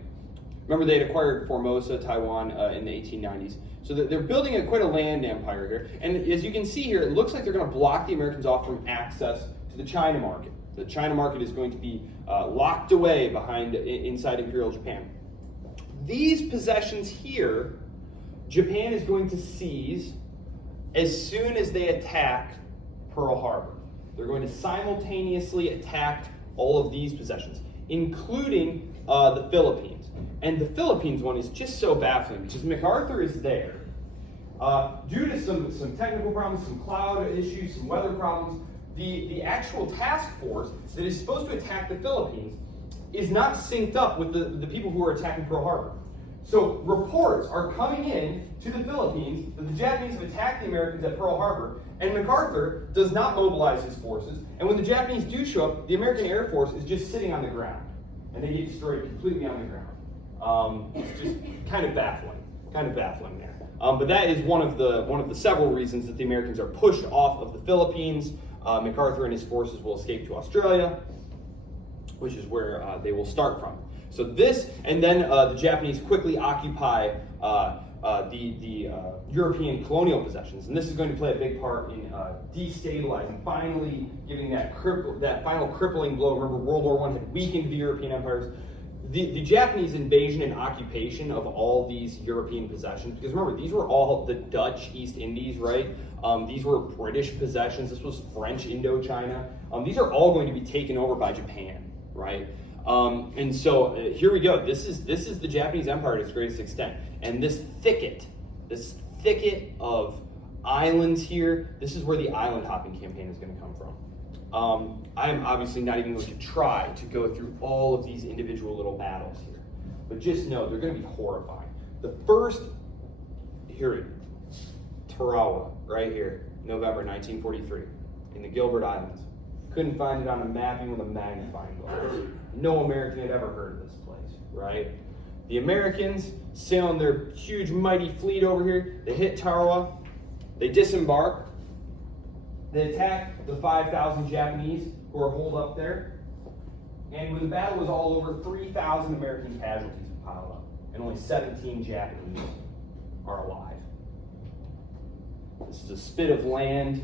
Remember, they had acquired Formosa, Taiwan in the 1890s. So they're building quite a land empire here. And as you can see here, it looks like they're going to block the Americans off from access to the China market. The China market is going to be locked away inside Imperial Japan. These possessions here, Japan is going to seize as soon as they attack Pearl Harbor. They're going to simultaneously attack all of these possessions, including the Philippines. And the Philippines one is just so baffling because MacArthur is there. Due to some technical problems, some cloud issues, some weather problems, the actual task force that is supposed to attack the Philippines is not synced up with the people who are attacking Pearl Harbor. So reports are coming in to the Philippines that the Japanese have attacked the Americans at Pearl Harbor, and MacArthur does not mobilize his forces. And when the Japanese do show up, the American Air Force is just sitting on the ground, and they get destroyed completely on the ground. It's just kind of baffling there. But that is one of the several reasons that the Americans are pushed off of the Philippines. MacArthur and his forces will escape to Australia, which is where they will start from. So this, and then the Japanese quickly occupy the European colonial possessions, and this is going to play a big part in destabilizing, finally giving that final crippling blow. Remember, World War I had weakened the European empires. The Japanese invasion and occupation of all these European possessions, because remember, these were all the Dutch East Indies, right? These were British possessions. This was French Indochina. These are all going to be taken over by Japan, right? And so here we go. This is the Japanese Empire at its greatest extent, and this thicket of islands here. This is where the island hopping campaign is going to come from. I am obviously not even going to try to go through all of these individual little battles here, but just know they're going to be horrifying. The first, here, Tarawa, right here, November 1943, in the Gilbert Islands. Couldn't find it on a map even with a magnifying glass. No American had ever heard of this place, right? The Americans sailing their huge, mighty fleet over here. They hit Tarawa. They disembark. They attack the 5,000 Japanese who are holed up there. And when the battle was all over, 3,000 American casualties piled up, and only 17 Japanese are alive. This is a spit of land,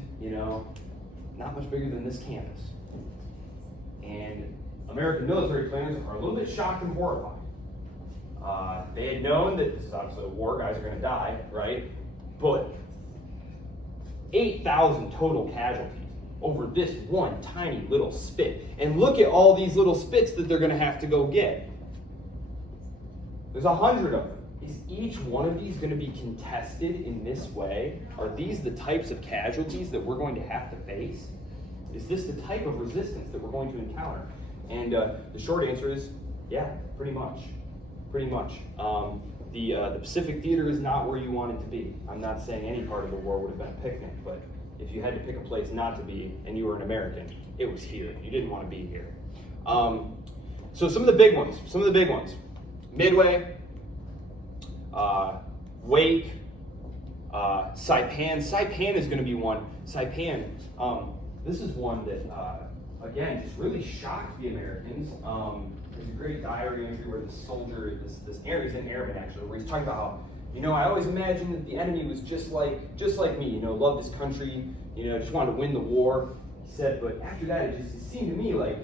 not much bigger than this campus. And American military planners are a little bit shocked and horrified. They had known that this is obviously a war, guys are going to die, right? But 8,000 total casualties over this one tiny little spit. And look at all these little spits that they're going to have to go get. There's 100 of them. Is each one of these going to be contested in this way? Are these the types of casualties that we're going to have to face? Is this the type of resistance that we're going to encounter? And the short answer is, yeah, pretty much. Pretty much. The Pacific Theater is not where you want it to be. I'm not saying any part of the war would have been a picnic, but if you had to pick a place not to be and you were an American, it was here. You didn't want to be here. So some of the big ones. Midway, Wake, Saipan. Saipan is going to be one. Saipan, this is one that, again, just really shocked the Americans. There's a great diary entry where this soldier, this he's an airman actually, where he's talking about how, I always imagined that the enemy was just like me, loved this country, just wanted to win the war. He said, but after that, it seemed to me like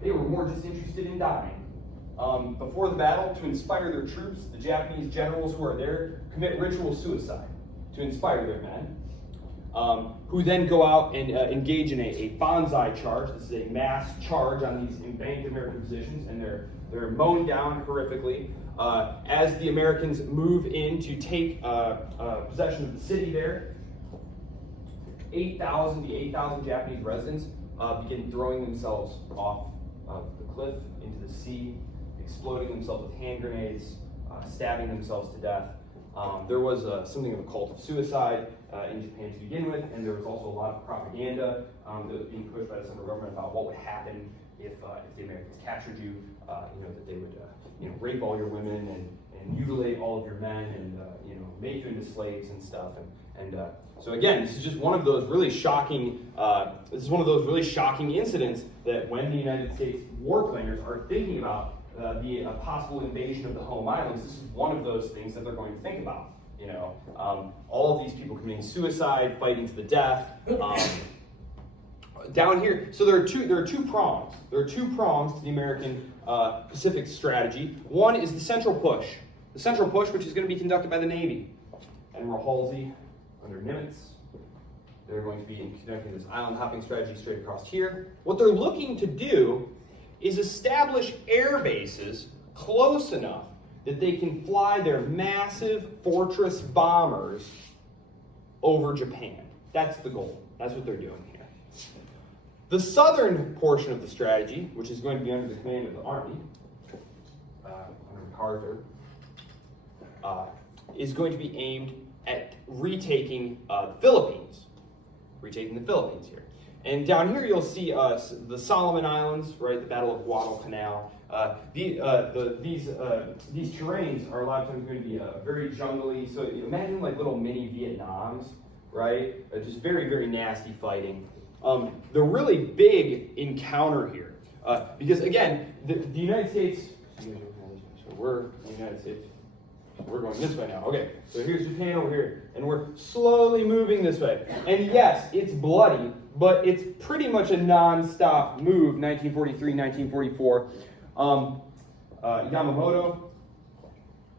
they were more just interested in dying. Before the battle, to inspire their troops, the Japanese generals who are there commit ritual suicide to inspire their men, who then go out and engage in a banzai charge. This is a mass charge on these embanked American positions, and they're mown down horrifically. As the Americans move in to take possession of the city there, the 8,000 Japanese residents begin throwing themselves off the cliff into the sea, exploding themselves with hand grenades, stabbing themselves to death. There was something of a cult of suicide in Japan to begin with, and there was also a lot of propaganda that was being pushed by the central government about what would happen if the Americans captured you. That they would rape all your women and mutilate all of your men and make you into slaves and stuff. So again, this is just one of those really shocking. This is one of those really shocking incidents that when the United States war planners are thinking about the possible invasion of the home islands, this is one of those things that they're going to think about. All of these people committing suicide, fighting to the death. Down here, so there are two prongs. There are two prongs to the American Pacific strategy. One is the central push. The central push, which is going to be conducted by the Navy. Admiral Halsey under Nimitz. They're going to be conducting this island hopping strategy straight across here. What they're looking to do is establish air bases close enough that they can fly their massive fortress bombers over Japan. That's the goal. That's what they're doing here. The southern portion of the strategy, which is going to be under the command of the Army, under MacArthur, is going to be aimed at retaking the Philippines. Retaking the Philippines here. And down here you'll see the Solomon Islands, right? The Battle of Guadalcanal. These terrains are a lot of times going to be very jungly. So imagine like little mini Vietnams, right? Just very, very nasty fighting. The really big encounter here, because again, the United States. So we're in the United States. We're going this way now. Okay, so here's Japan over here, and we're slowly moving this way. And yes, it's bloody, but it's pretty much a non-stop move. 1943, 1944. Yamamoto,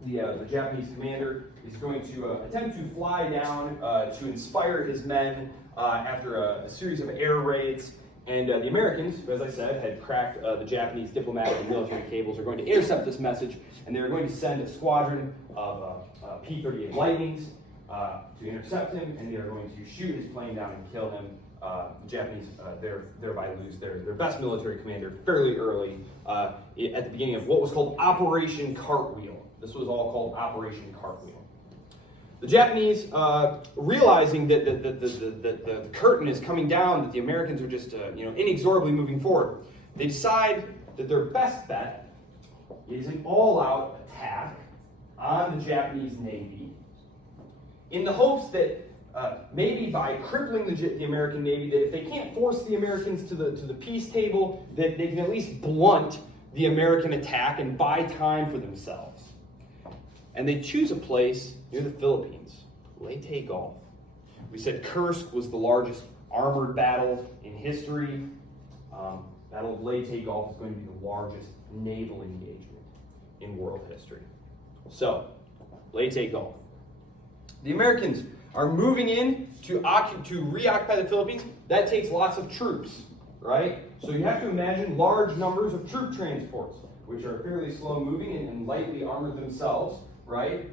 the Japanese commander, is going to attempt to fly down to inspire his men after a series of air raids. And the Americans, who, as I said, had cracked the Japanese diplomatic and military cables, are going to intercept this message, and they are going to send a squadron of P-38 Lightnings to intercept him, and they are going to shoot his plane down and kill him. The Japanese thereby lose their best military commander fairly early at the beginning of what was called Operation Cartwheel. This was all called Operation Cartwheel. The Japanese, realizing that the curtain is coming down, that the Americans are just inexorably moving forward, they decide that their best bet is an all-out attack on the Japanese Navy, in the hopes that maybe by crippling the American Navy, that if they can't force the Americans to the peace table, that they can at least blunt the American attack and buy time for themselves. And they choose a place near the Philippines, Leyte Gulf. We said Kursk was the largest armored battle in history. Battle of Leyte Gulf is going to be the largest naval engagement in world history. So, Leyte Gulf. The Americans are moving in to reoccupy the Philippines. That takes lots of troops, right? So you have to imagine large numbers of troop transports, which are fairly slow moving and lightly armored themselves, right?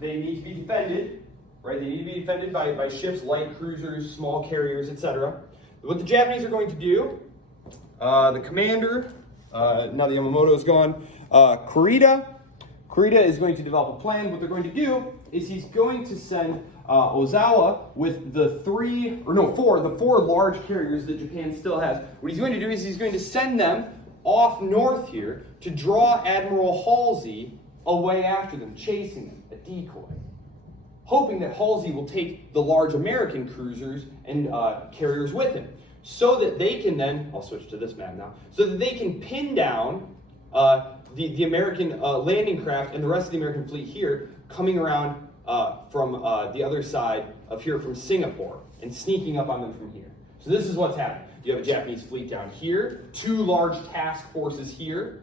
They need to be defended, right? They need to be defended by ships, light cruisers, small carriers, etc. What the Japanese are going to do, the commander, now that Yamamoto is gone, Kurita is going to develop a plan. What they're going to do is he's going to send Ozawa with the four large carriers that Japan still has. What he's going to do is he's going to send them off north here to draw Admiral Halsey away after them, chasing them, a decoy, hoping that Halsey will take the large American cruisers and carriers with him, so that they can then, I'll switch to this map now, so that they can pin down the American landing craft and the rest of the American fleet here, coming around from the other side of here from Singapore and sneaking up on them from here. So this is what's happening. You have a Japanese fleet down here, two large task forces here,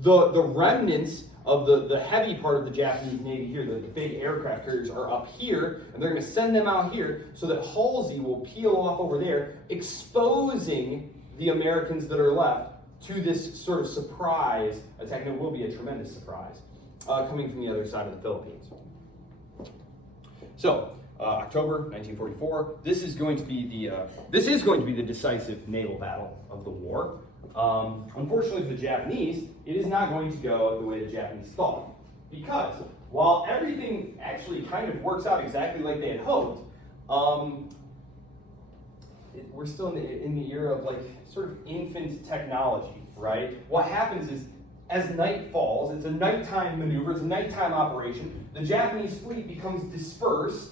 the remnants of the heavy part of the Japanese Navy here, the big aircraft carriers are up here, and they're going to send them out here so that Halsey will peel off over there, exposing the Americans that are left to this sort of surprise attack. And it will be a tremendous surprise coming from the other side of the Philippines. So, October 1944. This is going to be the decisive naval battle of the war. Unfortunately for the Japanese, it is not going to go the way the Japanese thought, because while everything actually kind of works out exactly like they had hoped, we're still in the era of like sort of infant technology, right? What happens is, as night falls, it's a nighttime maneuver, it's a nighttime operation, the Japanese fleet becomes dispersed,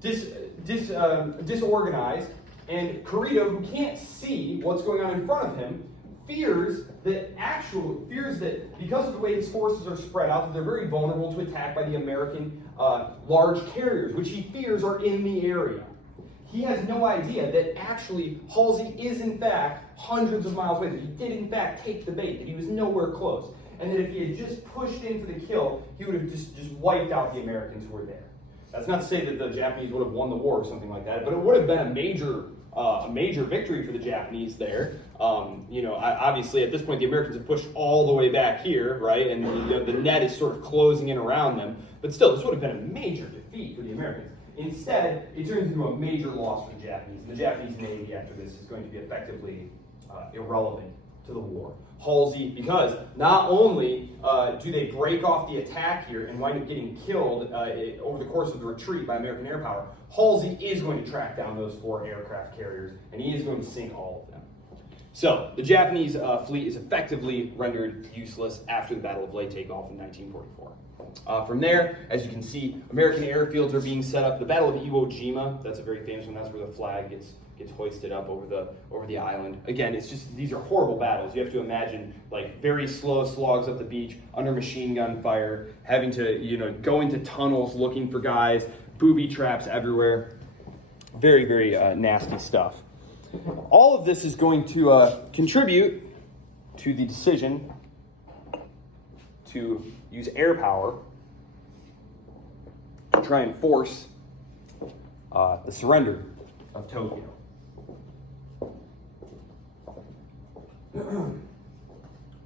disorganized, and Kurita, who can't see what's going on in front of him, fears that because of the way his forces are spread out, that they're very vulnerable to attack by the American large carriers, which he fears are in the area. He has no idea that actually Halsey is in fact hundreds of miles away, that he did in fact take the bait, that he was nowhere close, and that if he had just pushed in for the kill, he would have just wiped out the Americans who were there. That's not to say that the Japanese would have won the war or something like that, but it would have been a major victory for the Japanese there. Obviously at this point the Americans have pushed all the way back here, right, and the net is sort of closing in around them, but still this would have been a major defeat for the Americans. Instead, it turns into a major loss for the Japanese. The Japanese Navy after this is going to be effectively irrelevant to the war. Halsey, because not only do they break off the attack here and wind up getting killed over the course of the retreat by American air power, Halsey is going to track down those four aircraft carriers, and he is going to sink all of them. So, the Japanese fleet is effectively rendered useless after the Battle of Leyte Gulf in 1944. From there, as you can see, American airfields are being set up. The Battle of Iwo Jima, that's a very famous one. That's where the flag gets hoisted up over the island. Again, it's just, these are horrible battles. You have to imagine like very slow slogs up the beach under machine gun fire, having to go into tunnels looking for guys, booby traps everywhere. Very, very nasty stuff. All of this is going to contribute to the decision to use air power to try and force the surrender of Tokyo.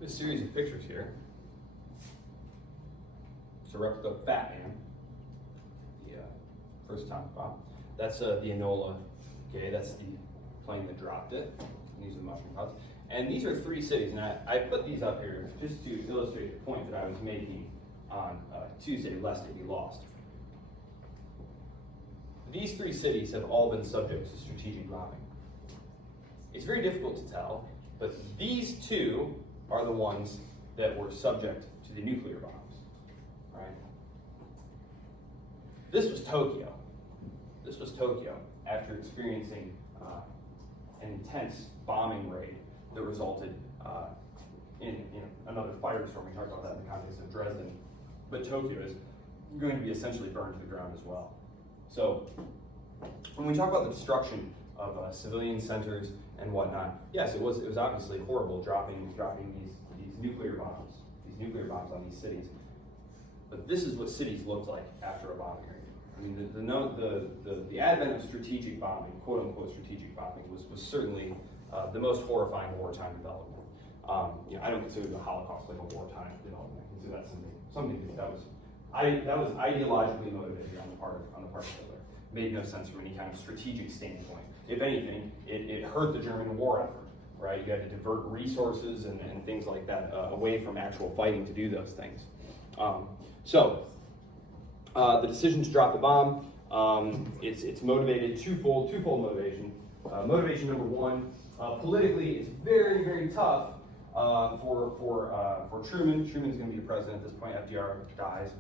This series of pictures here. It's a replica of Fat Man, the first atomic bomb. That's the Enola. Okay, that's the plane that dropped it. These are the mushroom clouds. And these are three cities, and I put these up here just to illustrate the point that I was making on Tuesday, lest it be lost. These three cities have all been subject to strategic bombing. It's very difficult to tell, but these two are the ones that were subject to the nuclear bombs. Right? This was Tokyo. This was Tokyo after experiencing an intense bombing raid that resulted in another firestorm. We talked about that in the context of Dresden. But Tokyo is going to be essentially burned to the ground as well. So when we talk about the destruction of civilian centers and whatnot, yes, it was obviously horrible dropping these nuclear bombs on these cities. but this is what cities looked like after a bombing. I mean, the advent of strategic bombing, quote unquote strategic bombing, was certainly the most horrifying wartime development. I don't consider the Holocaust like a wartime development. I consider that something that was ideologically motivated on the part of Hitler. Made no sense from any kind of strategic standpoint. If anything, it hurt the German war effort. Right, you had to divert resources and things like that away from actual fighting to do those things. The decision to drop the bomb, it's motivated twofold motivation. Motivation number one, politically, it's very, very tough for Truman. Truman's going to be the president at this point. FDR dies.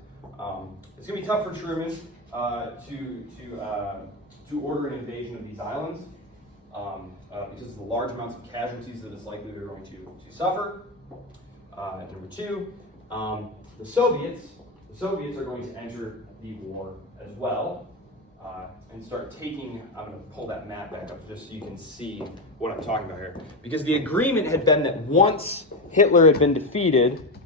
It's going to be tough for Truman to order an invasion of these islands. Because of the large amounts of casualties that it's likely they're going to suffer. Number two, the Soviets are going to enter the war as well and start taking, I'm going to pull that map back up just so you can see what I'm talking about here. Because the agreement had been that once Hitler had been defeated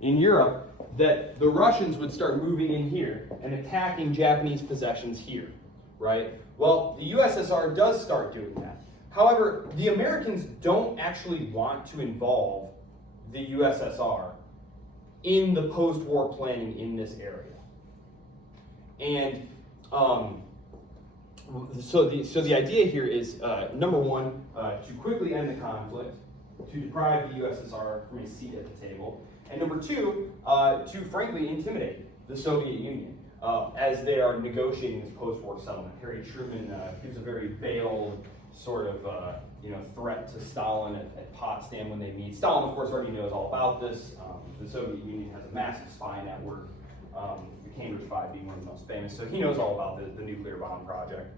in Europe, that the Russians would start moving in here and attacking Japanese possessions here, right? Well, the USSR does start doing that. However, the Americans don't actually want to involve the USSR in the post-war planning in this area. And so the idea here is, number one, to quickly end the conflict, to deprive the USSR from a seat at the table, and number two, to frankly intimidate the Soviet Union. As they are negotiating this post-war settlement. Harry Truman gives a very veiled sort of threat to Stalin at Potsdam when they meet. Stalin, of course, already knows all about this. The Soviet Union has a massive spy network, the Cambridge Five being one of the most famous, so he knows all about the nuclear bomb project.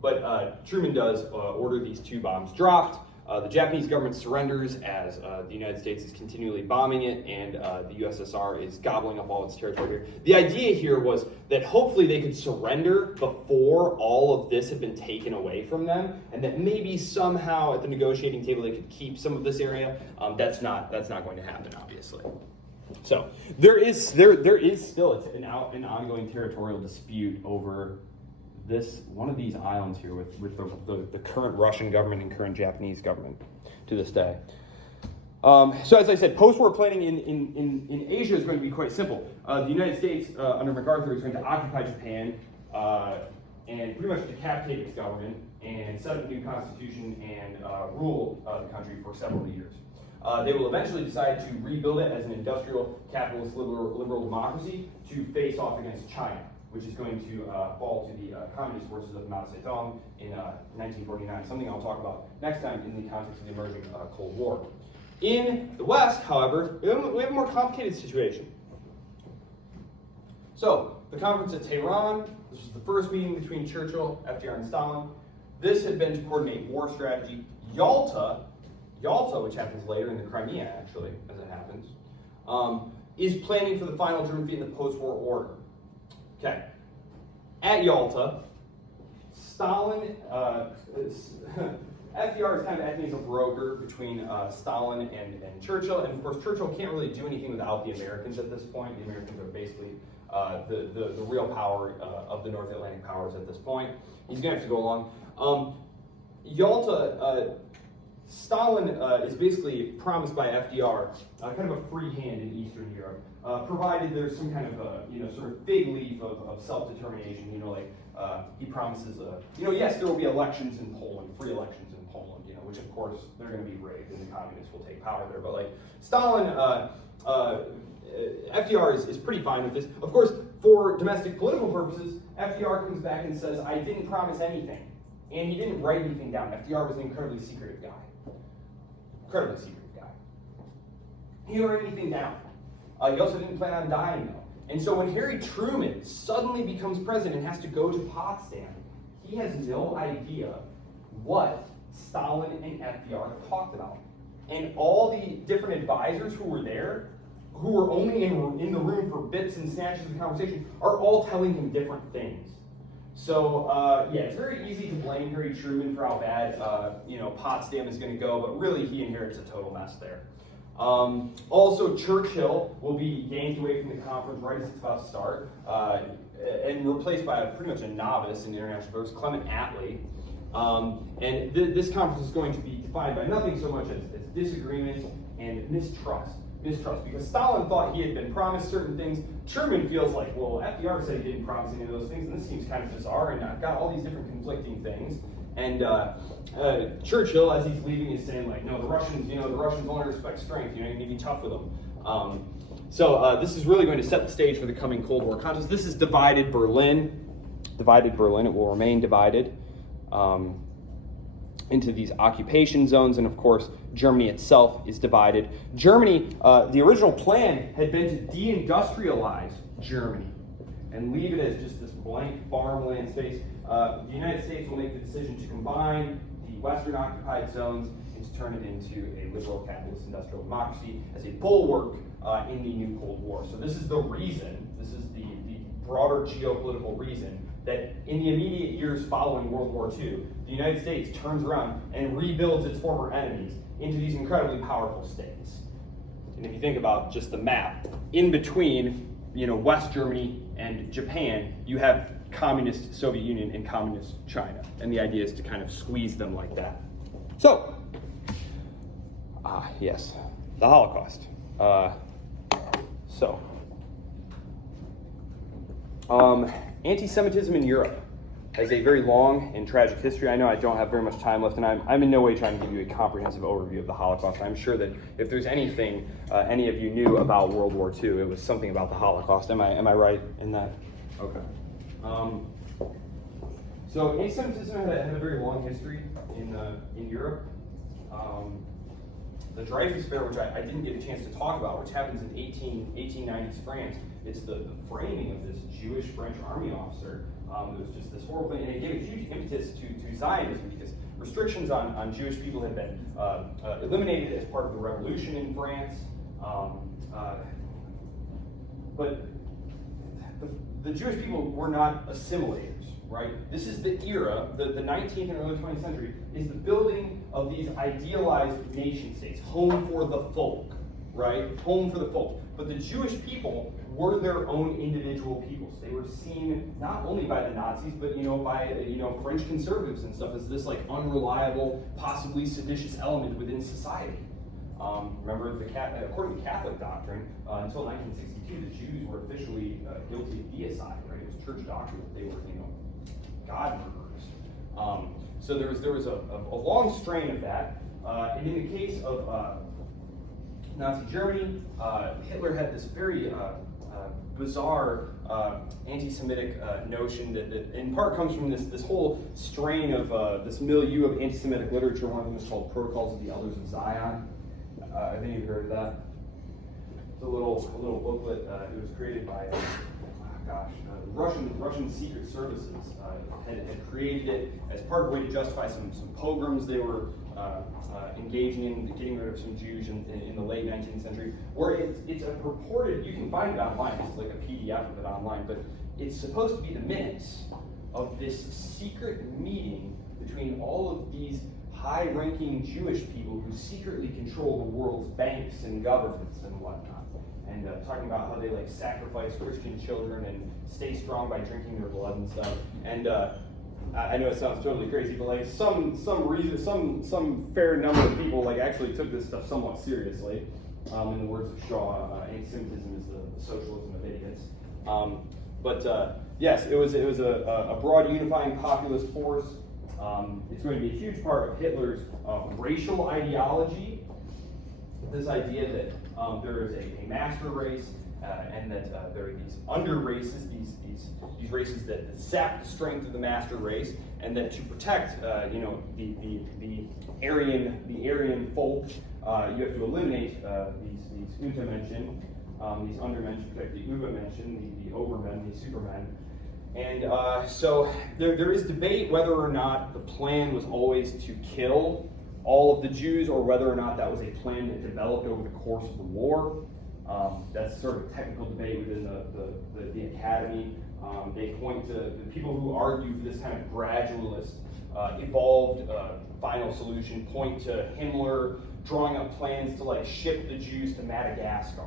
But Truman does order these two bombs dropped. The Japanese government surrenders as the United States is continually bombing it, and the USSR is gobbling up all its territory here. The idea here was that hopefully they could surrender before all of this had been taken away from them, and that maybe somehow at the negotiating table they could keep some of this area. That's not going to happen, obviously. So there is still an ongoing territorial dispute over one of these islands here with the current Russian government and current Japanese government to this day. So as I said, post-war planning in Asia is going to be quite simple. The United States, under MacArthur, is going to occupy Japan and pretty much decapitate its government and set up a new constitution and rule the country for several years. They will eventually decide to rebuild it as an industrial, capitalist, liberal democracy to face off against China, which is going to fall to the communist forces of Mao Zedong in 1949, something I'll talk about next time in the context of the emerging Cold War. In the West, however, we have a more complicated situation. So, the conference at Tehran, this was the first meeting between Churchill, FDR, and Stalin. This had been to coordinate war strategy. Yalta, which happens later in the Crimea, actually, as it happens, is planning for the final German defeat in the post-war order. Okay. At Yalta, Stalin, FDR is kind of acting as a broker between Stalin and Churchill, and of course Churchill can't really do anything without the Americans at this point. The Americans are basically the real power of the North Atlantic powers at this point. He's going to have to go along. Yalta, Stalin is basically promised by FDR kind of a free hand in Eastern Europe, provided there's some kind of sort of fig leaf of self-determination. He promises yes, there will be elections in Poland, free elections in Poland, which of course they're going to be rigged and the communists will take power there. But Stalin, FDR is pretty fine with this. Of course, for domestic political purposes, FDR comes back and says, I didn't promise anything. And he didn't write anything down. FDR was an incredibly secretive guy. Incredibly secretive guy. He didn't write anything down. He also didn't plan on dying, though. And so when Harry Truman suddenly becomes president and has to go to Potsdam, he has no idea what Stalin and FDR talked about. And all the different advisors who were there, who were only in the room for bits and snatches of the conversation, are all telling him different things. So, it's very easy to blame Harry Truman for how bad, Potsdam is going to go, but really he inherits a total mess there. Also, Churchill will be yanked away from the conference right as it's about to start, and replaced by pretty much a novice in international affairs, Clement Attlee. And this conference is going to be defined by nothing so much as disagreement and mistrust. Because Stalin thought he had been promised certain things. Truman feels like, well, FDR said he didn't promise any of those things, and this seems kind of bizarre, and I've got all these different conflicting things. And Churchill, as he's leaving, is saying, like, no, the Russians only respect strength. You need to be tough with them. So this is really going to set the stage for the coming Cold War contest. This is divided Berlin. It will remain divided into these occupation zones, and of course, Germany itself is divided. Germany, the original plan had been to deindustrialize Germany and leave it as just this blank farmland space. The United States will make the decision to combine the Western occupied zones and to turn it into a liberal capitalist industrial democracy as a bulwark in the new Cold War. So this is the reason, this is the broader geopolitical reason that in the immediate years following World War II, the United States turns around and rebuilds its former enemies into these incredibly powerful states. And if you think about just the map, in between, West Germany and Japan, you have communist Soviet Union and communist China. And the idea is to kind of squeeze them like that. So, yes, the Holocaust. Anti-Semitism in Europe has a very long and tragic history. I know I don't have very much time left, and I'm in no way trying to give you a comprehensive overview of the Holocaust. I'm sure that if there's anything any of you knew about World War II, it was something about the Holocaust. Am I right in that? Okay. So anti-Semitism had a very long history in Europe. The Dreyfus Affair, which I didn't get a chance to talk about, which happens in 1890s France, it's the framing of this Jewish French army officer. It was just this horrible thing, and it gave a huge impetus to Zionism because restrictions on Jewish people had been eliminated as part of the revolution in France. But the Jewish people were not assimilators, right? This is the era, the 19th and early 20th century, is the building of these idealized nation states, home for the folk, right? Home for the folk. But the Jewish people were their own individual peoples. They were seen not only by the Nazis, but by French conservatives and stuff as this like unreliable, possibly seditious element within society. Remember, according to Catholic doctrine, until 1962, the Jews were officially guilty of deicide. Right? It was church doctrine that they were, God murderers. So there was a long strain of that. And in the case of Nazi Germany, Hitler had this very bizarre anti-Semitic notion that in part comes from this whole strain of this milieu of anti-Semitic literature. One of them is called Protocols of the Elders of Zion. I think you've heard of that. It's a little booklet. It was created by Russian secret services had created it as part of a way to justify some pogroms they were engaging in, getting rid of some Jews in the late 19th century. Where it's a purported, you can find it online. It's like a PDF of it online, but it's supposed to be the minutes of this secret meeting between all of these high-ranking Jewish people who secretly control the world's banks and governments and whatnot, and talking about how they sacrifice Christian children and stay strong by drinking their blood and stuff. And I know it sounds totally crazy, but some fair number of people actually took this stuff somewhat seriously. In the words of Shaw, anti-Semitism is the socialism of idiots. Yes, it was a broad unifying populist force. It's going to be a huge part of Hitler's racial ideology. This idea that there is a master race and that there are these under races, these races that sap the strength of the master race, and that to protect the Aryan folk, you have to eliminate these Untermenschen, these undermenschen, protect the Übermenschen, the Obermen, the Supermen. And so there is debate whether or not the plan was always to kill all of the Jews, or whether or not that was a plan that developed over the course of the war. That's sort of a technical debate within the academy. They point to the people who argue for this kind of gradualist, evolved final solution, point to Himmler drawing up plans to like ship the Jews to Madagascar,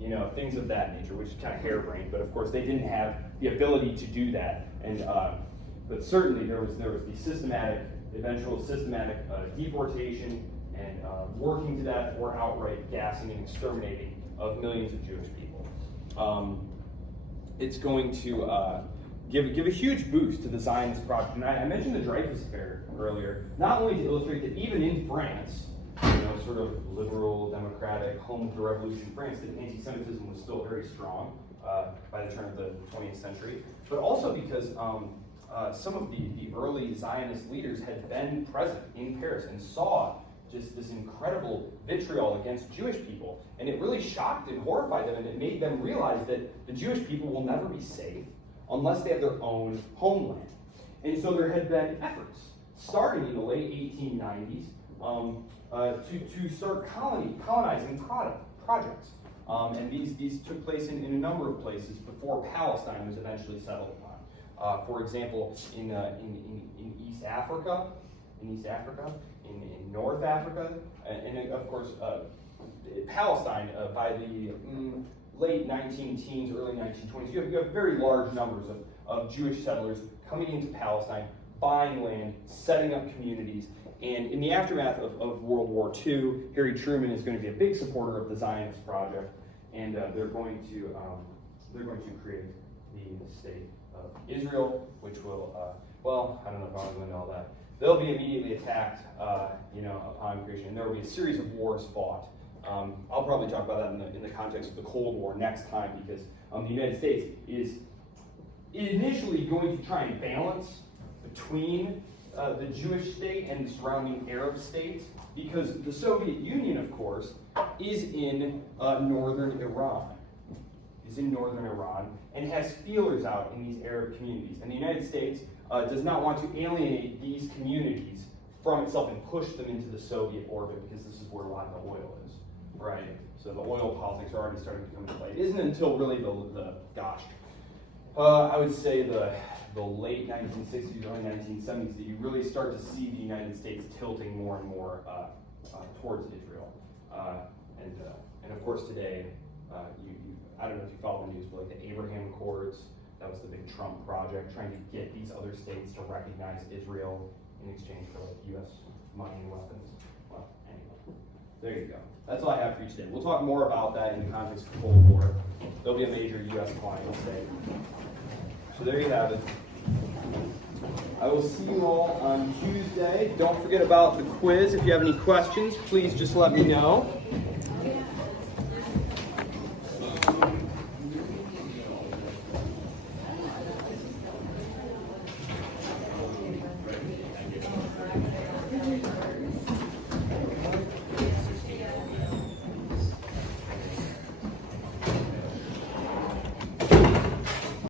you know, things of that nature, which is kind of harebrained. But of course, they didn't have the ability to do that. And but certainly there was the eventual systematic deportation and working to death or outright gassing and exterminating of millions of Jewish people. It's going to give a huge boost to the Zionist project. And I mentioned the Dreyfus Affair earlier, not only to illustrate that even in France, you know, sort of liberal, democratic, home of the revolution France, that anti-Semitism was still very strong by the turn of the 20th century, but also because some of the early Zionist leaders had been present in Paris and saw just this incredible vitriol against Jewish people. And it really shocked and horrified them, and it made them realize that the Jewish people will never be safe unless they have their own homeland. And so there had been efforts, starting in the late 1890s, to start colonizing projects. And these took place in a number of places before Palestine was eventually settled upon. For example, in East Africa, in North Africa, and of course Palestine by the late 19-teens, early 1920s. You have very large numbers of Jewish settlers coming into Palestine, buying land, setting up communities. And in the aftermath of World War II, Harry Truman is going to be a big supporter of the Zionist project, and they're going to create the state of Israel, which will, well, I don't know if I want to go into all that. They'll be immediately attacked, upon creation, and there will be a series of wars fought. I'll probably talk about that in the context of the Cold War next time, because the United States is initially going to try and balance between the Jewish state and the surrounding Arab states, because the Soviet Union, of course, is in northern Iran. And has feelers out in these Arab communities. And the United States does not want to alienate these communities from itself and push them into the Soviet orbit, because this is where a lot of the oil is, right? So the oil politics are already starting to come into play. It isn't until really I would say the late 1960s, early 1970s that you really start to see the United States tilting more and more towards Israel. And of course today, I don't know if you follow the news, but like the Abraham Accords, that was the big Trump project, trying to get these other states to recognize Israel in exchange for like U.S. money and weapons. Well, anyway, there you go. That's all I have for you today. We'll talk more about that in the context of the Cold War. There'll be a major U.S. client state. So there you have it. I will see you all on Tuesday. Don't forget about the quiz. If you have any questions, please just let me know.